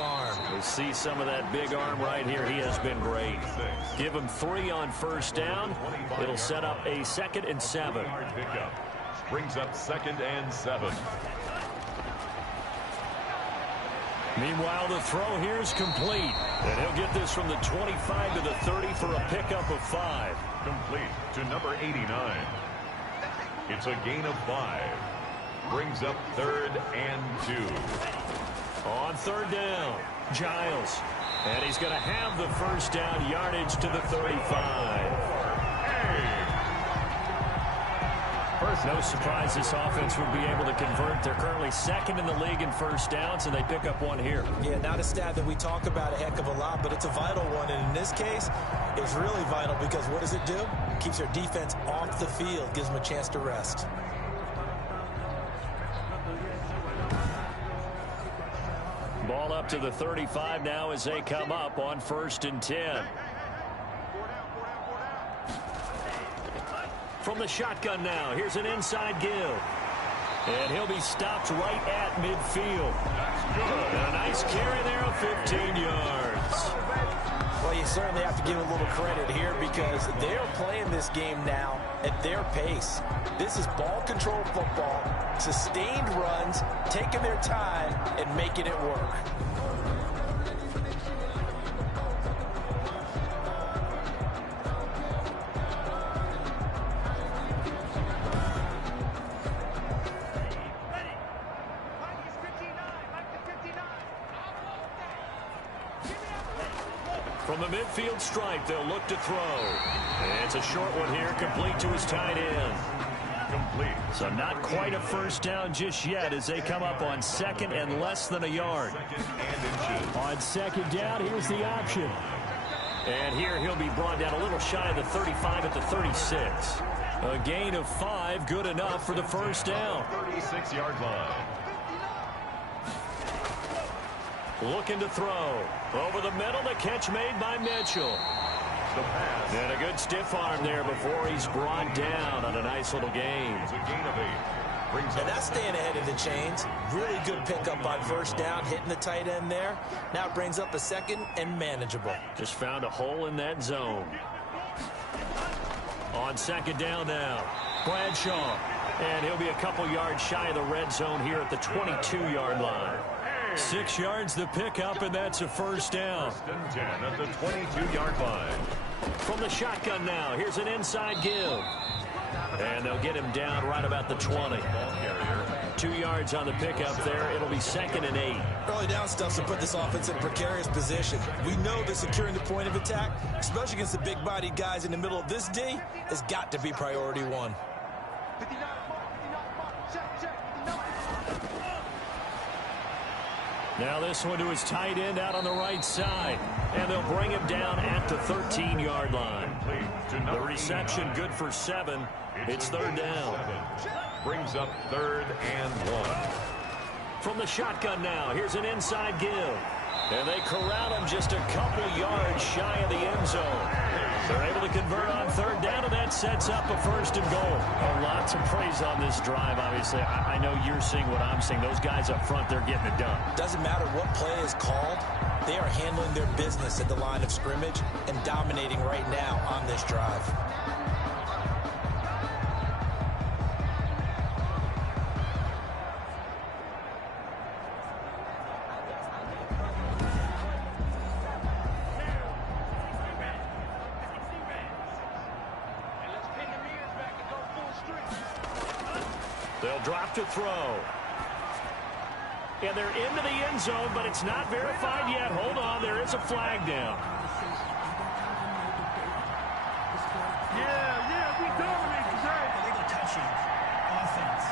arm. We see some of that big arm right here. He has been great. Give him 3 on first down. It'll set up a 2nd and 7. Brings up 2nd and 7. Meanwhile, the throw here is complete. And he'll get this from the 25 to the 30 for a pickup of 5. Complete to number 89. It's a gain of 5. Brings up 3rd and 2. On 3rd down, Giles. And he's going to have the first down yardage to the 35. No surprise this offense would be able to convert. They're currently 2nd in the league in first downs, and they pick up 1 here. Yeah, not a stat that we talk about a heck of a lot, but it's a vital one. And in this case, it's really vital because what does it do? It keeps their defense off the field, gives them a chance to rest. Ball up to the 35 now as they come up on 1st and 10. From the shotgun now, here's an inside give. And he'll be stopped right at midfield. And a nice carry there of 15 yards. Well, you certainly have to give a little credit here because they're playing this game now at their pace. This is ball control football, sustained runs, taking their time and making it work. From the midfield stripe, they'll look to throw. And it's a short one here, complete to his tight end. Complete. So not quite a first down just yet as they come up on 2nd and less than a yard. 2nd and inches. On 2nd down, here's the option. And here he'll be brought down a little shy of the 35 at the 36. A gain of 5, good enough for the first down. 36-yard line. Looking to throw. Over the middle, the catch made by Mitchell. The pass. And a good stiff arm there before he's brought down on a nice little gain. It's a gain of 8. Brings And up that's staying ahead of the chains. Really good pickup on first down, hitting the tight end there. Now it brings up a 2nd and manageable. Just found a hole in that zone. On 2nd down now. Bradshaw. And he'll be a couple yards shy of the red zone here at the 22-yard line. 6 yards the pickup, and that's a first down. 10 at the 22-yard line. From the shotgun now, here's an inside give. And they'll get him down right about the 20. 2 yards on the pickup there. It'll be 2nd and 8. Early down stuff to put this offense in a precarious position. We know that securing the point of attack, especially against the big-bodied guys in the middle of this D, has got to be priority one. Now this one to his tight end out on the right side. And they'll bring him down at the 13-yard line. The reception good for 7. It's 3rd down. Brings up 3rd and 1. From the shotgun now, here's an inside give. And they corral him just a couple yards shy of the end zone. They're able to convert on 3rd down, and that sets up a 1st and goal. Oh, lots of praise on this drive, obviously. I know you're seeing what I'm seeing. Those guys up front, they're getting it done. Doesn't matter what play is called. They are handling their business at the line of scrimmage and dominating right now on this drive. They'll drop to throw. And they're into the end zone, but it's not verified yet. Hold on, there is a flag down. Yeah, we dominate today. Illegal touching. Offense.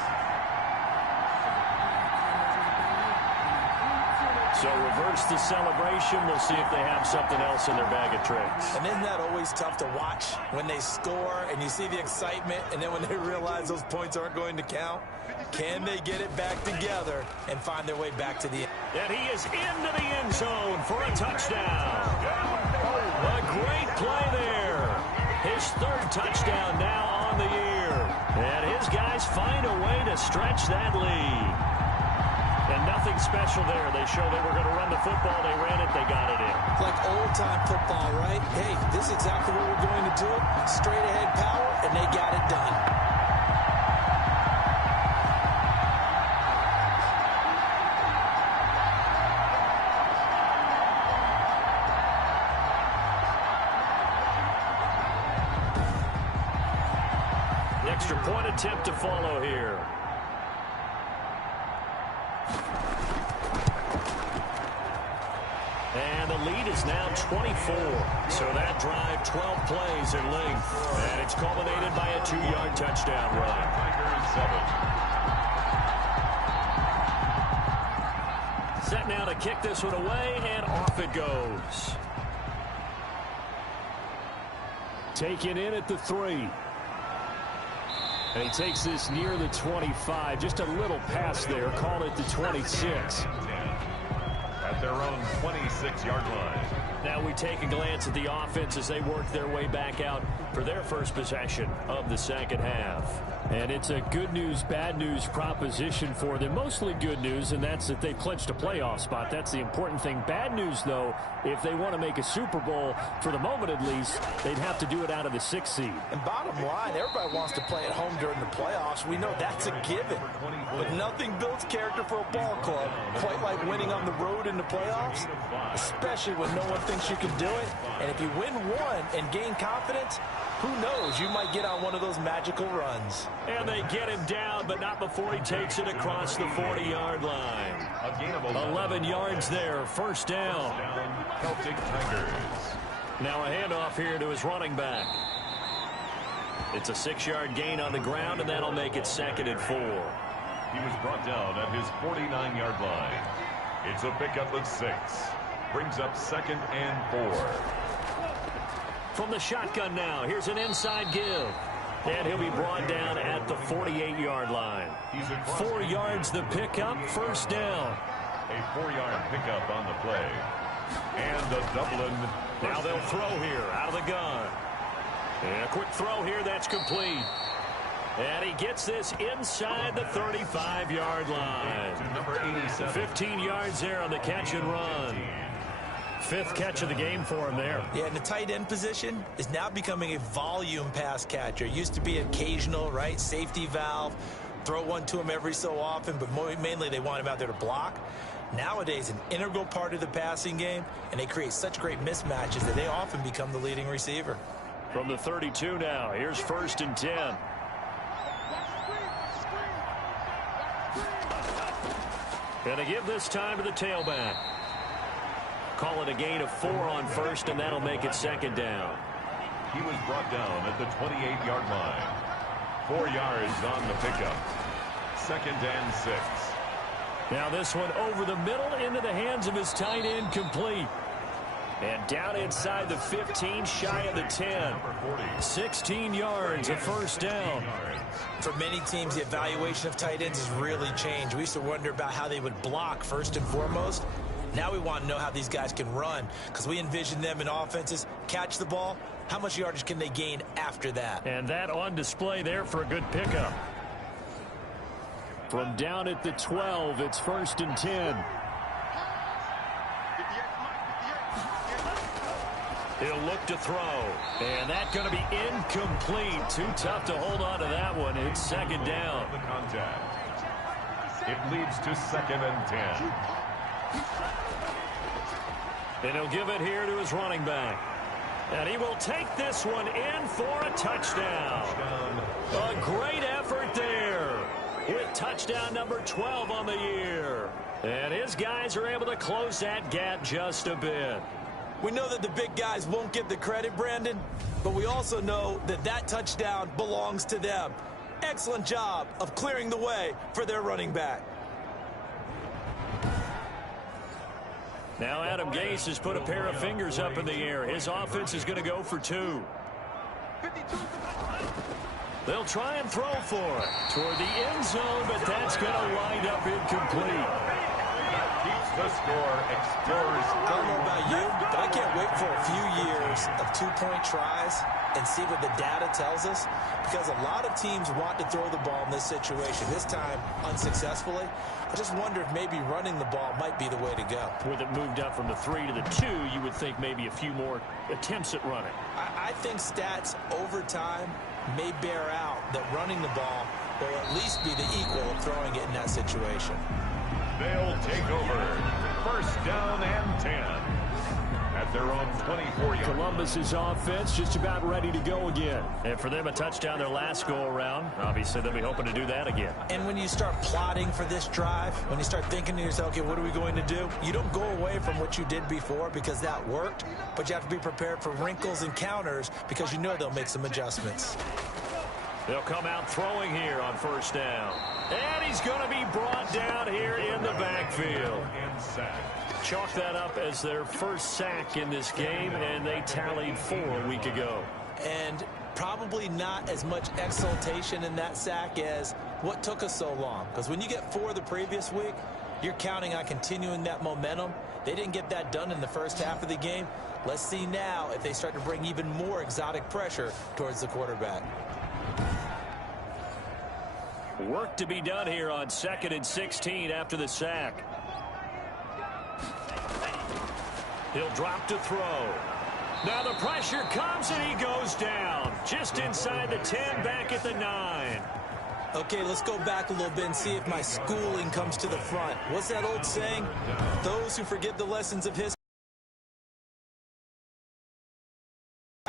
So reverse the celebration. We'll see if they have something else in their bag of tricks. And isn't that always tough to watch when they score and you see the excitement, and then when they realize those points aren't going to count? Can they get it back together and find their way back to the end? And he is into the end zone for a touchdown. A great play there. His 3rd touchdown now on the year. And his guys find a way to stretch that lead. And nothing special there. They show they were going to run the football. They ran it. They got it in. Like old-time football, right? Hey, this is exactly what we're going to do. Straight-ahead power, and they got it done. Extra point attempt to follow here. And the lead is now 24. So that drive, 12 plays in length. And it's culminated by a 2-yard touchdown run. Set now to kick this one away, and off it goes. Taken in at the 3. And he takes this near the 25. Just a little pass there. Call it the 26. At their own 26-yard line. Now we take a glance at the offense as they work their way back out for their first possession of the second half. And it's a good news, bad news proposition for them. Mostly good news, and that's that they clinched a playoff spot. That's the important thing. Bad news, though, if they want to make a Super Bowl, for the moment at least, they'd have to do it out of the 6th seed. And bottom line, everybody wants to play at home during the playoffs. We know that's a given. But nothing builds character for a ball club quite like winning on the road in the playoffs, especially when no one thinks you can do it. And if you win one and gain confidence, who knows? You might get on one of those magical runs. And they get him down, but not before he takes it across the 40-yard line. 11 yards there, 1st down. Celtic Tigers. Now a handoff here to his running back. It's a 6-yard gain on the ground, and that'll make it 2nd and 4. He was brought down at his 49-yard line. It's a pickup of 6. Brings up 2nd and 4. From the shotgun now, here's an inside give. And he'll be brought down at the 48-yard line. 4 yards the pickup, 1st down. A 4-yard pickup on the play. And the Dublin. Now they'll throw here out of the gun. And a quick throw here, that's complete. And he gets this inside the 35-yard line. 15 yards there on the catch and run. Fifth catch of the game for him there. Yeah, and the tight end position is now becoming a volume pass catcher. It used to be occasional, right, safety valve, throw one to him every so often, but mainly they want him out there to block. Nowadays, an integral part of the passing game, and they create such great mismatches that they often become the leading receiver. From the 32 now, here's 1st and 10. And to give this time to the tailback. Call it a gain of 4 on 1st, and that'll make it 2nd down. He was brought down at the 28-yard line. 4 yards on the pickup. 2nd and 6. Now this one over the middle into the hands of his tight end, complete. And down inside the 15, shy of the 10. 16 yards, a 1st down. For many teams, the evaluation of tight ends has really changed. We used to wonder about how they would block first and foremost. Now we want to know how these guys can run, because we envision them in offenses catch the ball. How much yardage can they gain after that? And that on display there for a good pickup. From down at the 12, it's 1st and 10. He'll look to throw. And that's going to be incomplete. Too tough to hold on to that one. It's 2nd down. The contact. It leads to 2nd and 10. And he'll give it here to his running back. And he will take this one in for a touchdown. A great effort there with touchdown number 12 on the year. And his guys are able to close that gap just a bit. We know that the big guys won't get the credit, Brandon, but we also know that that touchdown belongs to them. Excellent job of clearing the way for their running back. Now Adam Gase has put a pair of fingers up in the air. His offense is going to go for 2. They'll try and throw for it toward the end zone, but that's going to wind up incomplete. Keeps the score explores. I don't know about you, but I can't wait for a few years of 2-point tries and see what the data tells us, because a lot of teams want to throw the ball in this situation, this time unsuccessfully. I just wonder if maybe running the ball might be the way to go. With it moved up from the 3 to the 2, you would think maybe a few more attempts at running. I think stats over time may bear out that running the ball will at least be the equal of throwing it in that situation. They'll take over. 1st down and 10. At their own 24-yard. Columbus's offense just about ready to go again. And for them, a touchdown their last go-around. Obviously, they'll be hoping to do that again. And when you start plotting for this drive, when you start thinking to yourself, okay, what are we going to do? You don't go away from what you did before because that worked, but you have to be prepared for wrinkles and counters because you know they'll make some adjustments. They'll come out throwing here on 1st down. And he's going to be brought down here in the backfield. Chalk that up as their first sack in this game, and they tallied 4 a week ago. And probably not as much exultation in that sack as what took us so long. Because when you get 4 the previous week, you're counting on continuing that momentum. They didn't get that done in the first half of the game. Let's see now if they start to bring even more exotic pressure towards the quarterback. Work to be done here on 2nd and 16 after the sack. He'll drop to throw. Now the pressure comes and he goes down. Just inside the 10, back at the 9. Okay, let's go back a little bit and see if my schooling comes to the front. What's that old saying? Those who forget the lessons of history.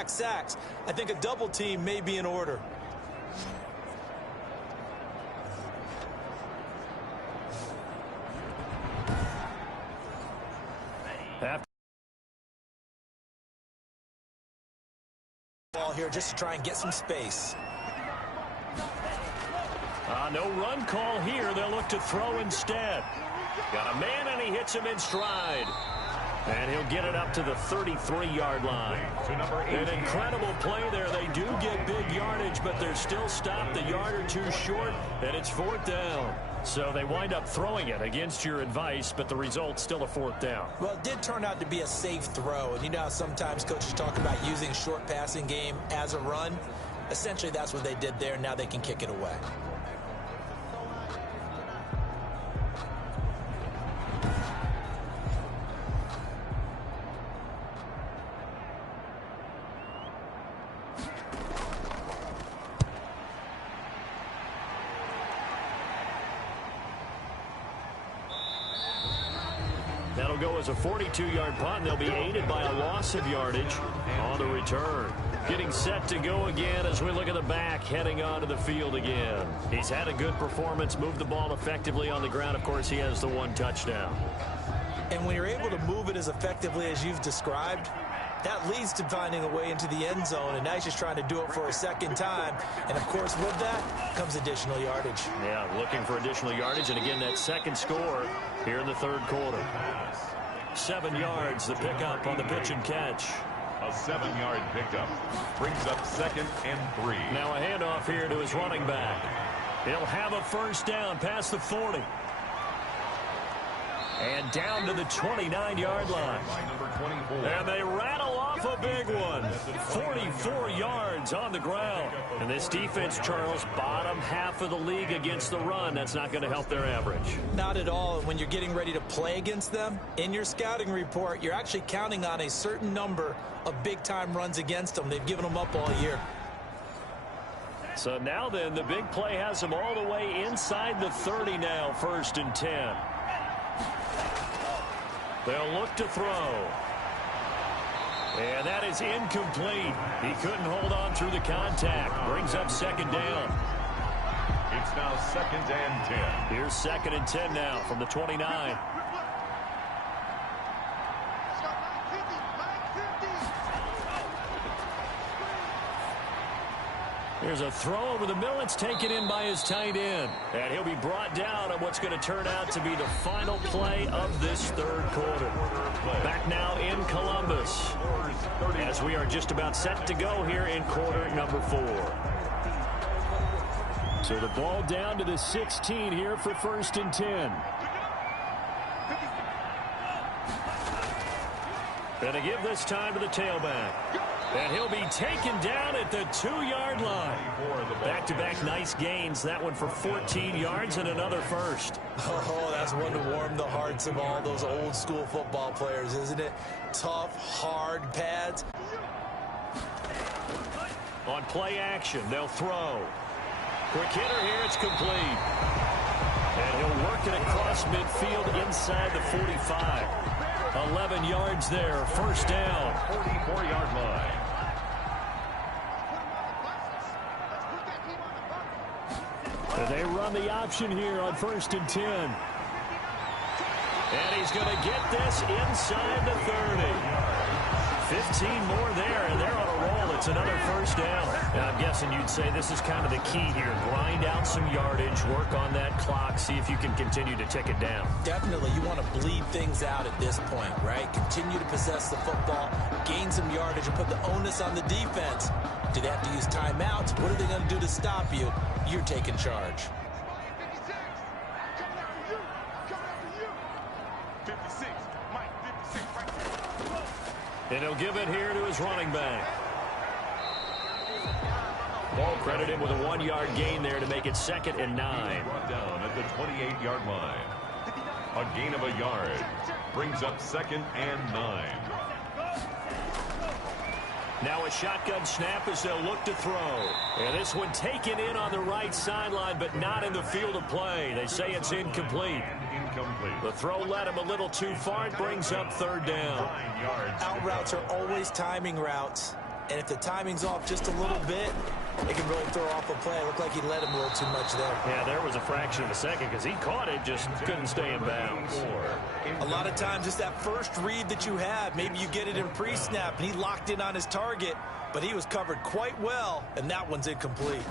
Sacks. I think a double team may be in order. Ball here just to try and get some space. No run call here. They'll look to throw instead. Got a man and he hits him in stride. And he'll get it up to the 33-yard line. An incredible play there. They do get big yardage, but they're still stopped a yard or 2 short, and it's 4th down. So they wind up throwing it against your advice, but the result's still a 4th down. Well, it did turn out to be a safe throw. And you know how sometimes coaches talk about using short passing game as a run? Essentially, that's what they did there. Now they can kick it away. It'll go as a 42-yard punt, and they'll be aided by a loss of yardage on the return. Getting set to go again as we look at the back, heading onto the field again. He's had a good performance, moved the ball effectively on the ground. Of course, he has the one touchdown. And when you're able to move it as effectively as you've described, that leads to finding a way into the end zone, and now he's just trying to do it for a second time. And, of course, with that comes additional yardage. Yeah, looking for additional yardage, and again, that second score here in the third quarter. 7 yards, the pickup on the pitch and catch. A 7-yard pickup brings up 2nd and 3. Now a handoff here to his running back. He'll have a first down past the 40. And down to the 29-yard line. And they rattle off a big one. 44 yards on the ground. And this defense, Charles, bottom half of the league against the run. That's not going to help their average. Not at all. When you're getting ready to play against them, in your scouting report, you're actually counting on a certain number of big-time runs against them. They've given them up all year. So now then, the big play has them all the way inside the 30 now, 1st and 10. They'll look to throw. And that is incomplete. He couldn't hold on through the contact. Brings up 2nd down. It's now 2nd and 10. Here's 2nd and 10 now from the 29. There's a throw over the middle. It's taken in by his tight end. And he'll be brought down on what's going to turn out to be the final play of this third quarter. Back now in Columbus as we are just about set to go here in quarter number 4. So the ball down to the 16 here for 1st and 10. Gonna give this time to the tailback. And he'll be taken down at the 2-yard line. Back-to-back nice gains. That one for 14 yards and another first. Oh, that's one to warm the hearts of all those old-school football players, isn't it? Tough, hard pads. On play action, they'll throw. Quick hitter here, it's complete. And he'll work it across midfield inside the 45. 11 yards there, 1st down. 44-yard line. They run the option here on 1st and 10. And he's going to get this inside the 30. 15 more there, and they're on a roll. It's another 1st down. Now, I'm guessing you'd say this is kind of the key here. Grind out some yardage, work on that clock, see if you can continue to tick it down. Definitely. You want to bleed things out at this point, right? Continue to possess the football, gain some yardage, and put the onus on the defense. Do they have to use timeouts? What are they going to do to stop you? You're taking charge. And he'll give it here to his running back. Ball credited with a 1-yard gain there to make it 2nd and 9. Brought down at the 28-yard line. A gain of a yard brings up 2nd and 9. Now a shotgun snap as they'll look to throw. And this one taken in on the right sideline, but not in the field of play. They say it's incomplete. The throw led him a little too far. It brings up 3rd down. Out routes are always timing routes. And if the timing's off just a little bit, it can really throw off a play. It looked like he let him a little too much there. Yeah, there was a fraction of a second because he caught it, just couldn't stay in bounds. A lot of times it's that first read that you have. Maybe you get it in pre-snap, and he locked in on his target, but he was covered quite well, and that one's incomplete.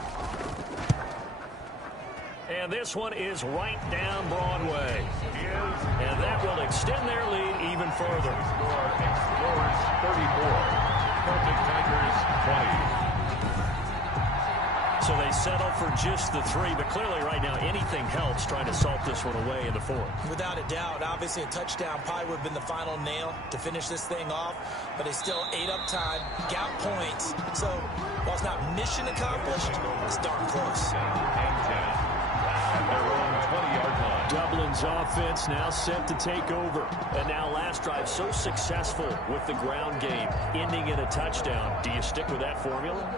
And this one is right down Broadway. And that will extend their lead even further. Explorers 34. Celtic Tigers 20. So they settle for just the 3, but clearly right now anything helps trying to salt this one away in the 4th. Without a doubt, obviously a touchdown probably would have been the final nail to finish this thing off, but they still ate up time, got points. So while it's not mission accomplished, it's darn close. At their own 20-yard line. Dublin's offense now set to take over. And now last drive so successful with the ground game, ending in a touchdown. Do you stick with that formula?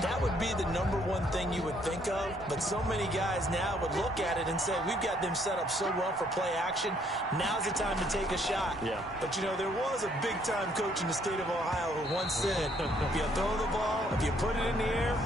That would be the number one thing you would think of, but so many guys now would look at it and say, we've got them set up so well for play action. Now's the time to take a shot. Yeah. But, you know, there was a big-time coach in the state of Ohio who once said, if you throw the ball, if you put it in the air,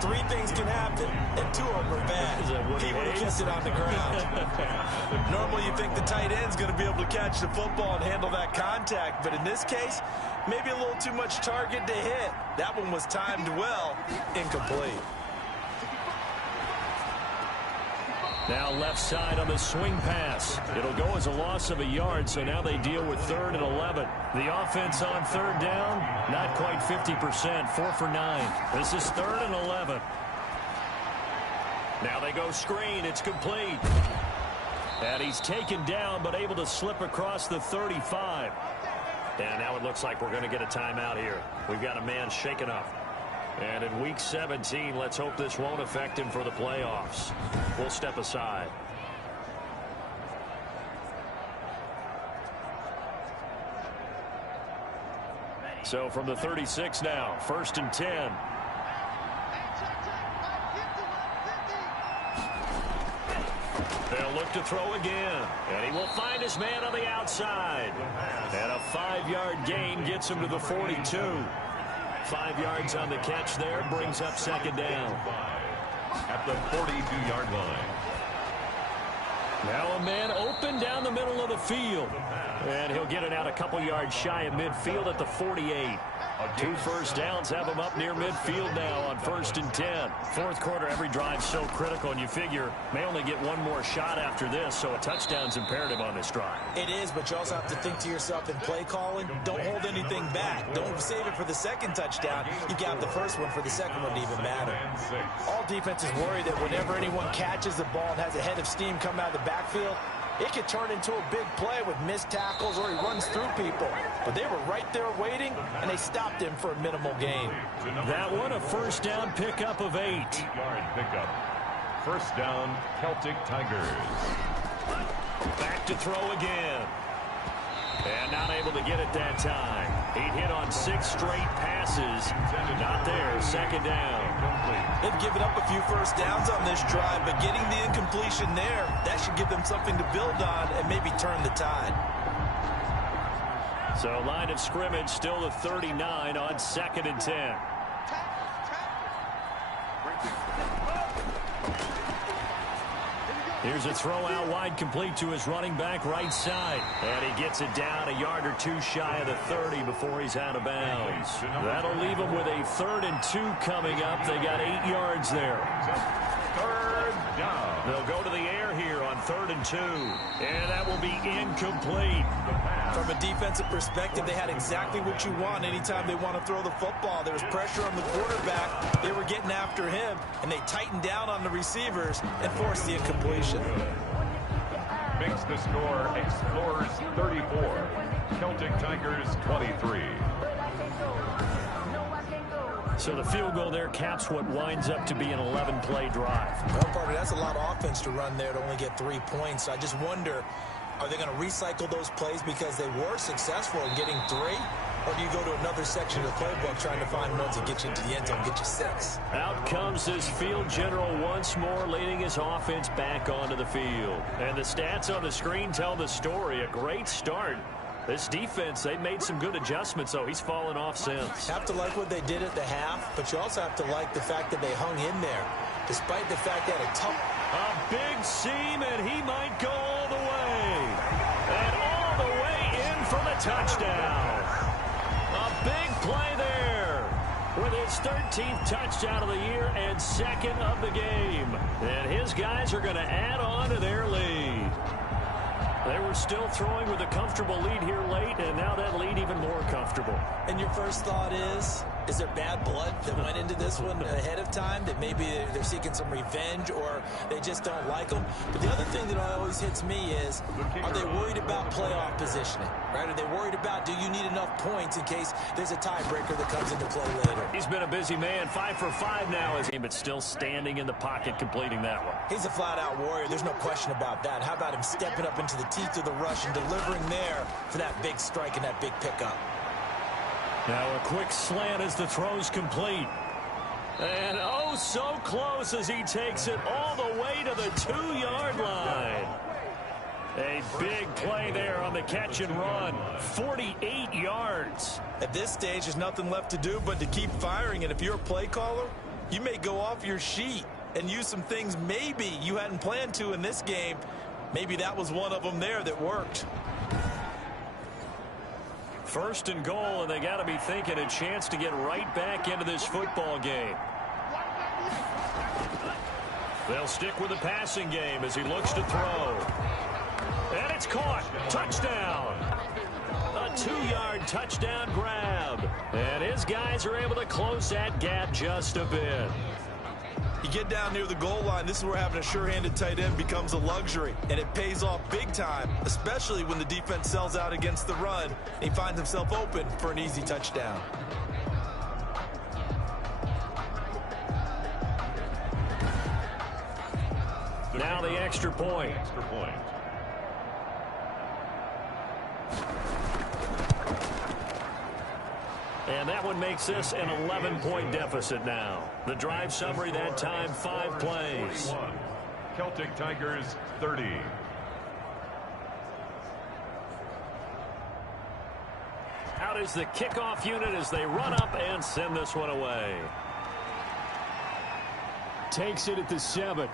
3 things can happen, and 2 of them are bad. He would have kept it on the ground. Normally you think the tight end's going to be able to catch the football and handle that contact, but in this case, maybe a little too much target to hit. That one was timed well, incomplete. Now left side on the swing pass. It'll go as a loss of a yard, so now they deal with 3rd and 11. The offense on 3rd down, not quite 50%, 4 for 9. This is 3rd and 11. Now they go screen. It's complete. And he's taken down, but able to slip across the 35. And now it looks like we're going to get a timeout here. We've got a man shaken up. And in Week 17, let's hope this won't affect him for the playoffs. We'll step aside. So from the 36 now, 1st and 10. They'll look to throw again. And he will find his man on the outside. And a 5-yard gain gets him to the 42. 5 yards on the catch there, brings up 2nd down. At the 42-yard line. Now a man open down the middle of the field. And he'll get it out a couple yards shy of midfield at the 48. 2 first downs have him up near midfield now on 1st and 10. 4th quarter, every drive so critical, and you figure may only get one more shot after this, so a touchdown's imperative on this drive. It is, but you also have to think to yourself in play calling, don't hold anything back. Don't save it for the 2nd touchdown. You got the 1st one for the 2nd one to even matter. All defenses worry that whenever anyone catches the ball and has a head of steam come out of the backfield, it could turn into a big play with missed tackles or he runs through people. But they were right there waiting, and they stopped him for a minimal gain. That one a 1st down pickup of 8. 8-yard pickup. 1st down, Celtic Tigers. Back to throw again. And not able to get it that time. He hit on 6 straight passes. Not there. 2nd down. They've given up a few first downs on this drive, but getting the incompletion there, that should give them something to build on and maybe turn the tide. So line of scrimmage still the 39 on 2nd and 10. Here's a throw out wide complete to his running back right side. And he gets it down a yard or 2 shy of the 30 before he's out of bounds. That'll leave him with a 3rd and 2 coming up. They got 8 yards there. 3rd down. They'll go to the air here on 3rd and 2. And that will be incomplete. From a defensive perspective, they had exactly what you want anytime they want to throw the football. There was pressure on the quarterback. They were getting after him, and they tightened down on the receivers and forced the incompletion. Makes the score Explorers 34, Celtic Tigers 23. So the field goal there caps what winds up to be an 11-play drive. Well, partner, that's a lot of offense to run there to only get 3 points. So I just wonder, are they going to recycle those plays because they were successful in getting 3? Or do you go to another section of the playbook trying to find ones that get you into the end zone, get you 6? Out comes his field general once more, leading his offense back onto the field. And the stats on the screen tell the story. A great start. This defense, they've made some good adjustments, though. He's fallen off since. Have to like what they did at the half, but you also have to like the fact that they hung in there. Despite the fact that a tough... A big seam, and he might go all the way. And all the way in for the touchdown. A big play there with his 13th touchdown of the year and 2nd of the game. And his guys are going to add on to their lead. They were still throwing with a comfortable lead here late, and now that lead even more comfortable. And your first thought is there bad blood that went into this one ahead of time, that maybe they're seeking some revenge or they just don't like them? But the other thing that always hits me is, are they worried about playoff positioning? Right? Are they worried about, do you need enough points in case there's a tiebreaker that comes into play later? He's been a busy man, 5 for 5 now, but still standing in the pocket, completing that one. He's a flat-out warrior. There's no question about that. How about him stepping up into the teeth of the rush and delivering there for that big strike and that big pickup? Now a quick slant as the throw's complete. And oh, so close as he takes it all the way to the 2-yard line. A big play there on the catch and run. 48 yards. At this stage, there's nothing left to do but to keep firing. And if you're a play caller, you may go off your sheet and use some things maybe you hadn't planned to in this game. Maybe that was one of them there that worked. First and goal, and they got to be thinking a chance to get right back into this football game. They'll stick with the passing game as he looks to throw. And it's caught. Touchdown. A 2-yard touchdown grab. And his guys are able to close that gap just a bit. You get down near the goal line, this is where having a sure-handed tight end becomes a luxury, and it pays off big time, especially when the defense sells out against the run, and he finds himself open for an easy touchdown. Now the extra point. And that one makes this an 11-point deficit now. The drive summary that time, 5 plays. Celtic Tigers 30. Out is the kickoff unit as they run up and send this one away. Takes it at the 7.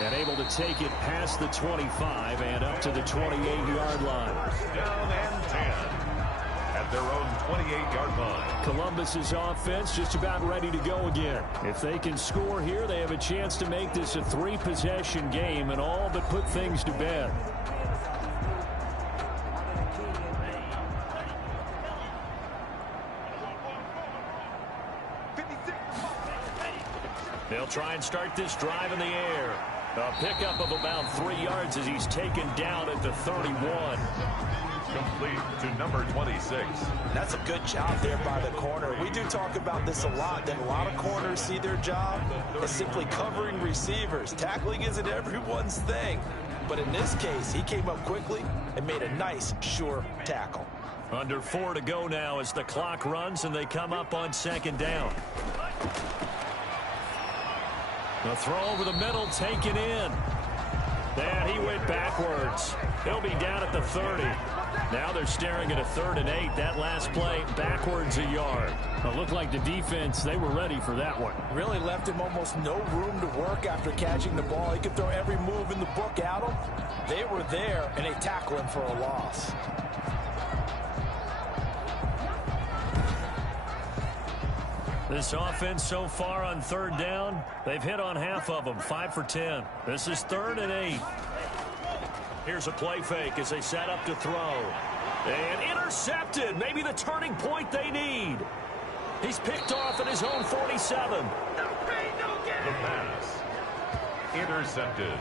And able to take it past the 25 and up to the 28-yard line. Down and 10. At their own 28-yard line. Columbus's offense just about ready to go again. If they can score here, they have a chance to make this a 3-possession game and all but put things to bed. They'll try and start this drive in the air. A pickup of about 3 yards as he's taken down at the 31. Complete to number 26. That's a good job there by the corner. We do talk about this a lot, that a lot of corners see their job as simply covering receivers. Tackling isn't everyone's thing. But in this case, he came up quickly and made a nice, sure tackle. Under 4 to go now as the clock runs and they come up on 2nd down. The throw over the middle taken in. And he went backwards. He'll be down at the 30. Now they're staring at a 3rd and 8. That last play backwards a yard. It looked like the defense, they were ready for that one. Really left him almost no room to work after catching the ball. He could throw every move in the book at him. They were there, and they tackle him for a loss. This offense so far on 3rd down, they've hit on half of them, 5 for 10. This is 3rd and 8. Here's a play fake as they set up to throw. And intercepted. Maybe the turning point they need. He's picked off at his own 47. The pass. Intercepted.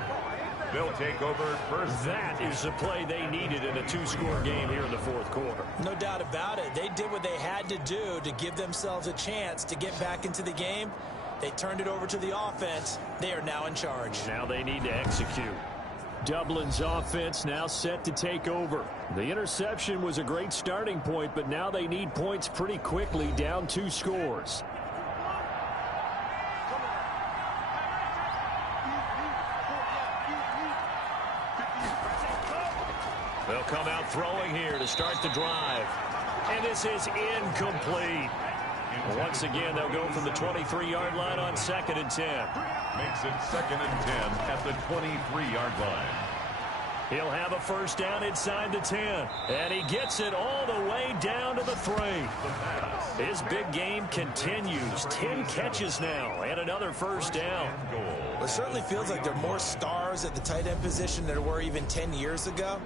They'll take over first. That is the play they needed in a 2-score game here in the 4th quarter. No doubt about it. They did what they had to do to give themselves a chance to get back into the game. They turned it over to the offense. They are now in charge. Now they need to execute. Dublin's offense now set to take over. The interception was a great starting point, but now they need points pretty quickly, down 2 scores. They'll come out throwing here to start the drive. And this is incomplete. Once again, they'll go from the 23-yard line on 2nd and 10. Makes it 2nd and 10 at the 23-yard line. He'll have a first down inside the 10. And he gets it all the way down to the 3. His big game continues. 10 catches now and another first down. It certainly feels like there are more stars at the tight end position than there were even 10 years ago.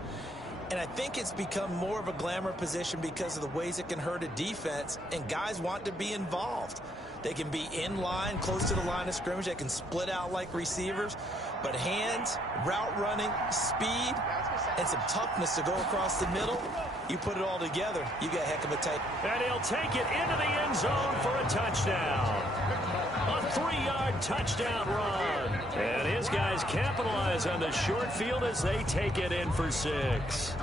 And I think it's become more of a glamour position because of the ways it can hurt a defense, and guys want to be involved. They can be in line, close to the line of scrimmage. They can split out like receivers. But hands, route running, speed, and some toughness to go across the middle, you put it all together, you got a heck of a tight. And he'll take it into the end zone for a touchdown. A 3-yard touchdown run. And his guys capitalize on the short field as they take it in for 6.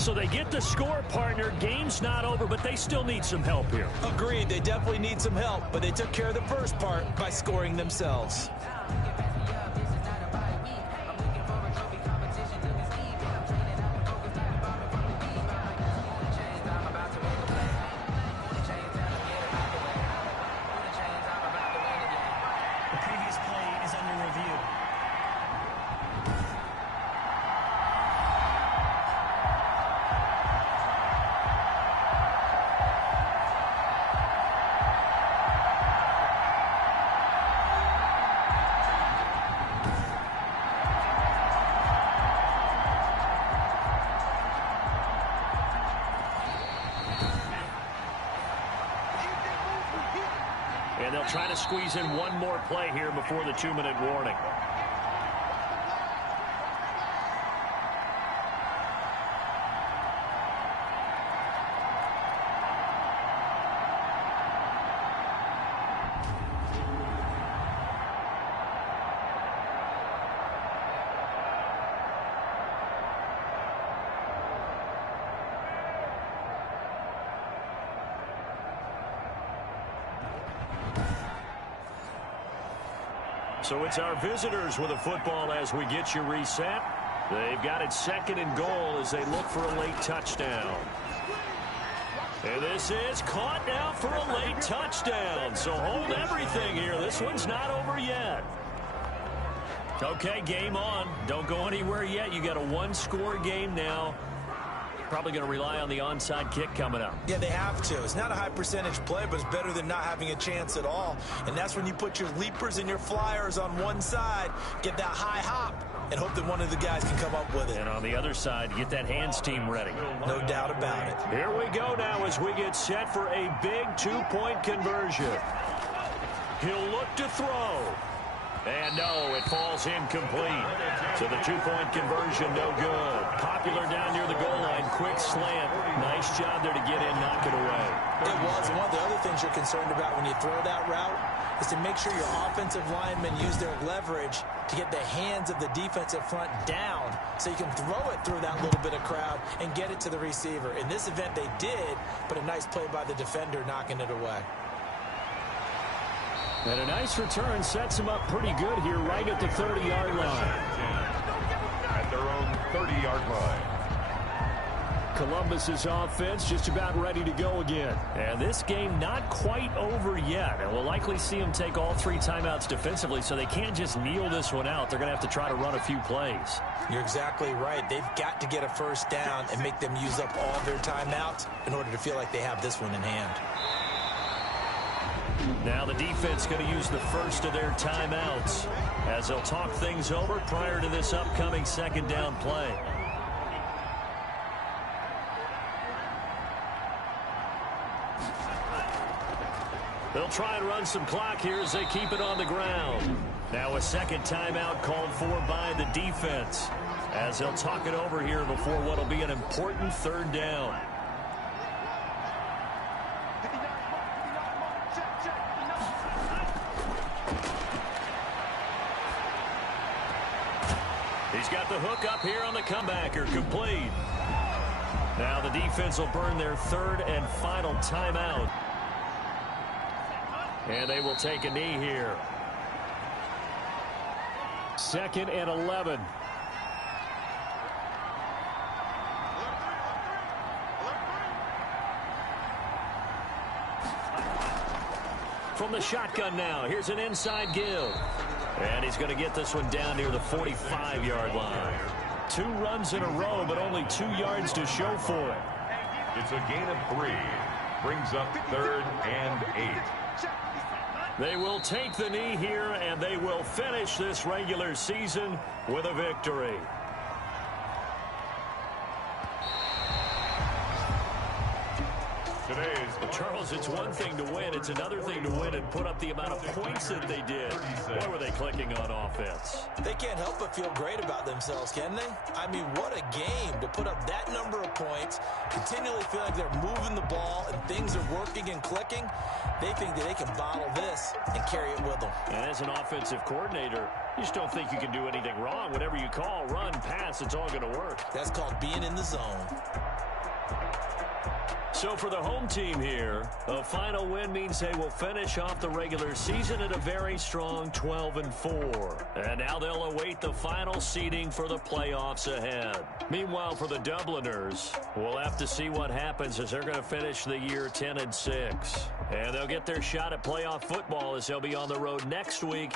So they get the score, partner. Game's not over, but they still need some help here. Agreed. They definitely need some help, but they took care of the first part by scoring themselves. And they'll try to squeeze in one more play here before the 2-minute warning. So it's our visitors with a football as we get you reset. They've got it 2nd and goal as they look for a late touchdown. And this is caught now for a late touchdown. So hold everything here. This one's not over yet. Okay, game on. Don't go anywhere yet. You got a 1-score game now. Probably going to rely on the onside kick coming up. Yeah, they have to. It's not a high percentage play, but it's better than not having a chance at all. And that's when you put your leapers and your flyers on one side, get that high hop, and hope that one of the guys can come up with it. And on the other side, get that hands team ready. No doubt about it. Here we go now as we get set for a big 2-point conversion. He'll look to throw. And no, it falls incomplete. So the 2-point conversion, no good. Popular down near the goal line, quick slant. Nice job there to get in, knock it away. It was. And one of the other things you're concerned about when you throw that route is to make sure your offensive linemen use their leverage to get the hands of the defensive front down so you can throw it through that little bit of crowd and get it to the receiver. In this event, they did, but a nice play by the defender knocking it away. And a nice return sets them up pretty good here right at the 30-yard line. At their own 30-yard line. Columbus's offense just about ready to go again. And this game not quite over yet. And we'll likely see them take all 3 timeouts defensively, so they can't just kneel this one out. They're going to have to try to run a few plays. You're exactly right. They've got to get a first down and make them use up all their timeouts in order to feel like they have this one in hand. Now the defense going to use the first of their timeouts as they'll talk things over prior to this upcoming 2nd down play. They'll try and run some clock here as they keep it on the ground. Now a 2nd timeout called for by the defense as they'll talk it over here before what will be an important 3rd down. He's got the hook up here on the comebacker, complete. Now the defense will burn their 3rd and final timeout. And they will take a knee here. 2nd and 11. From the shotgun now, here's an inside give. And he's going to get this one down near the 45-yard line. 2 runs in a row, but only 2 yards to show for it. It's a gain of 3. Brings up 3rd and 8. They will take the knee here, and they will finish this regular season with a victory. Charles, it's one thing to win. It's another thing to win and put up the amount of points that they did. Boy, were they clicking on offense. They can't help but feel great about themselves, can they? I mean, what a game to put up that number of points, continually feel like they're moving the ball and things are working and clicking. They think that they can bottle this and carry it with them. And as an offensive coordinator, you just don't think you can do anything wrong. Whatever you call, run, pass, it's all going to work. That's called being in the zone. So for the home team here, a final win means they will finish off the regular season at a very strong 12-4. And now they'll await the final seeding for the playoffs ahead. Meanwhile, for the Dubliners, we'll have to see what happens as they're going to finish the year 10-6. And they'll get their shot at playoff football as they'll be on the road next week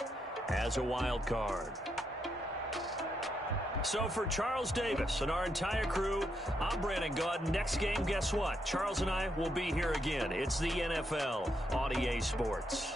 as a wild card. So for Charles Davis and our entire crew, I'm Brandon Gaudin. Next game, guess what? Charles and I will be here again. It's the NFL on EA Sports.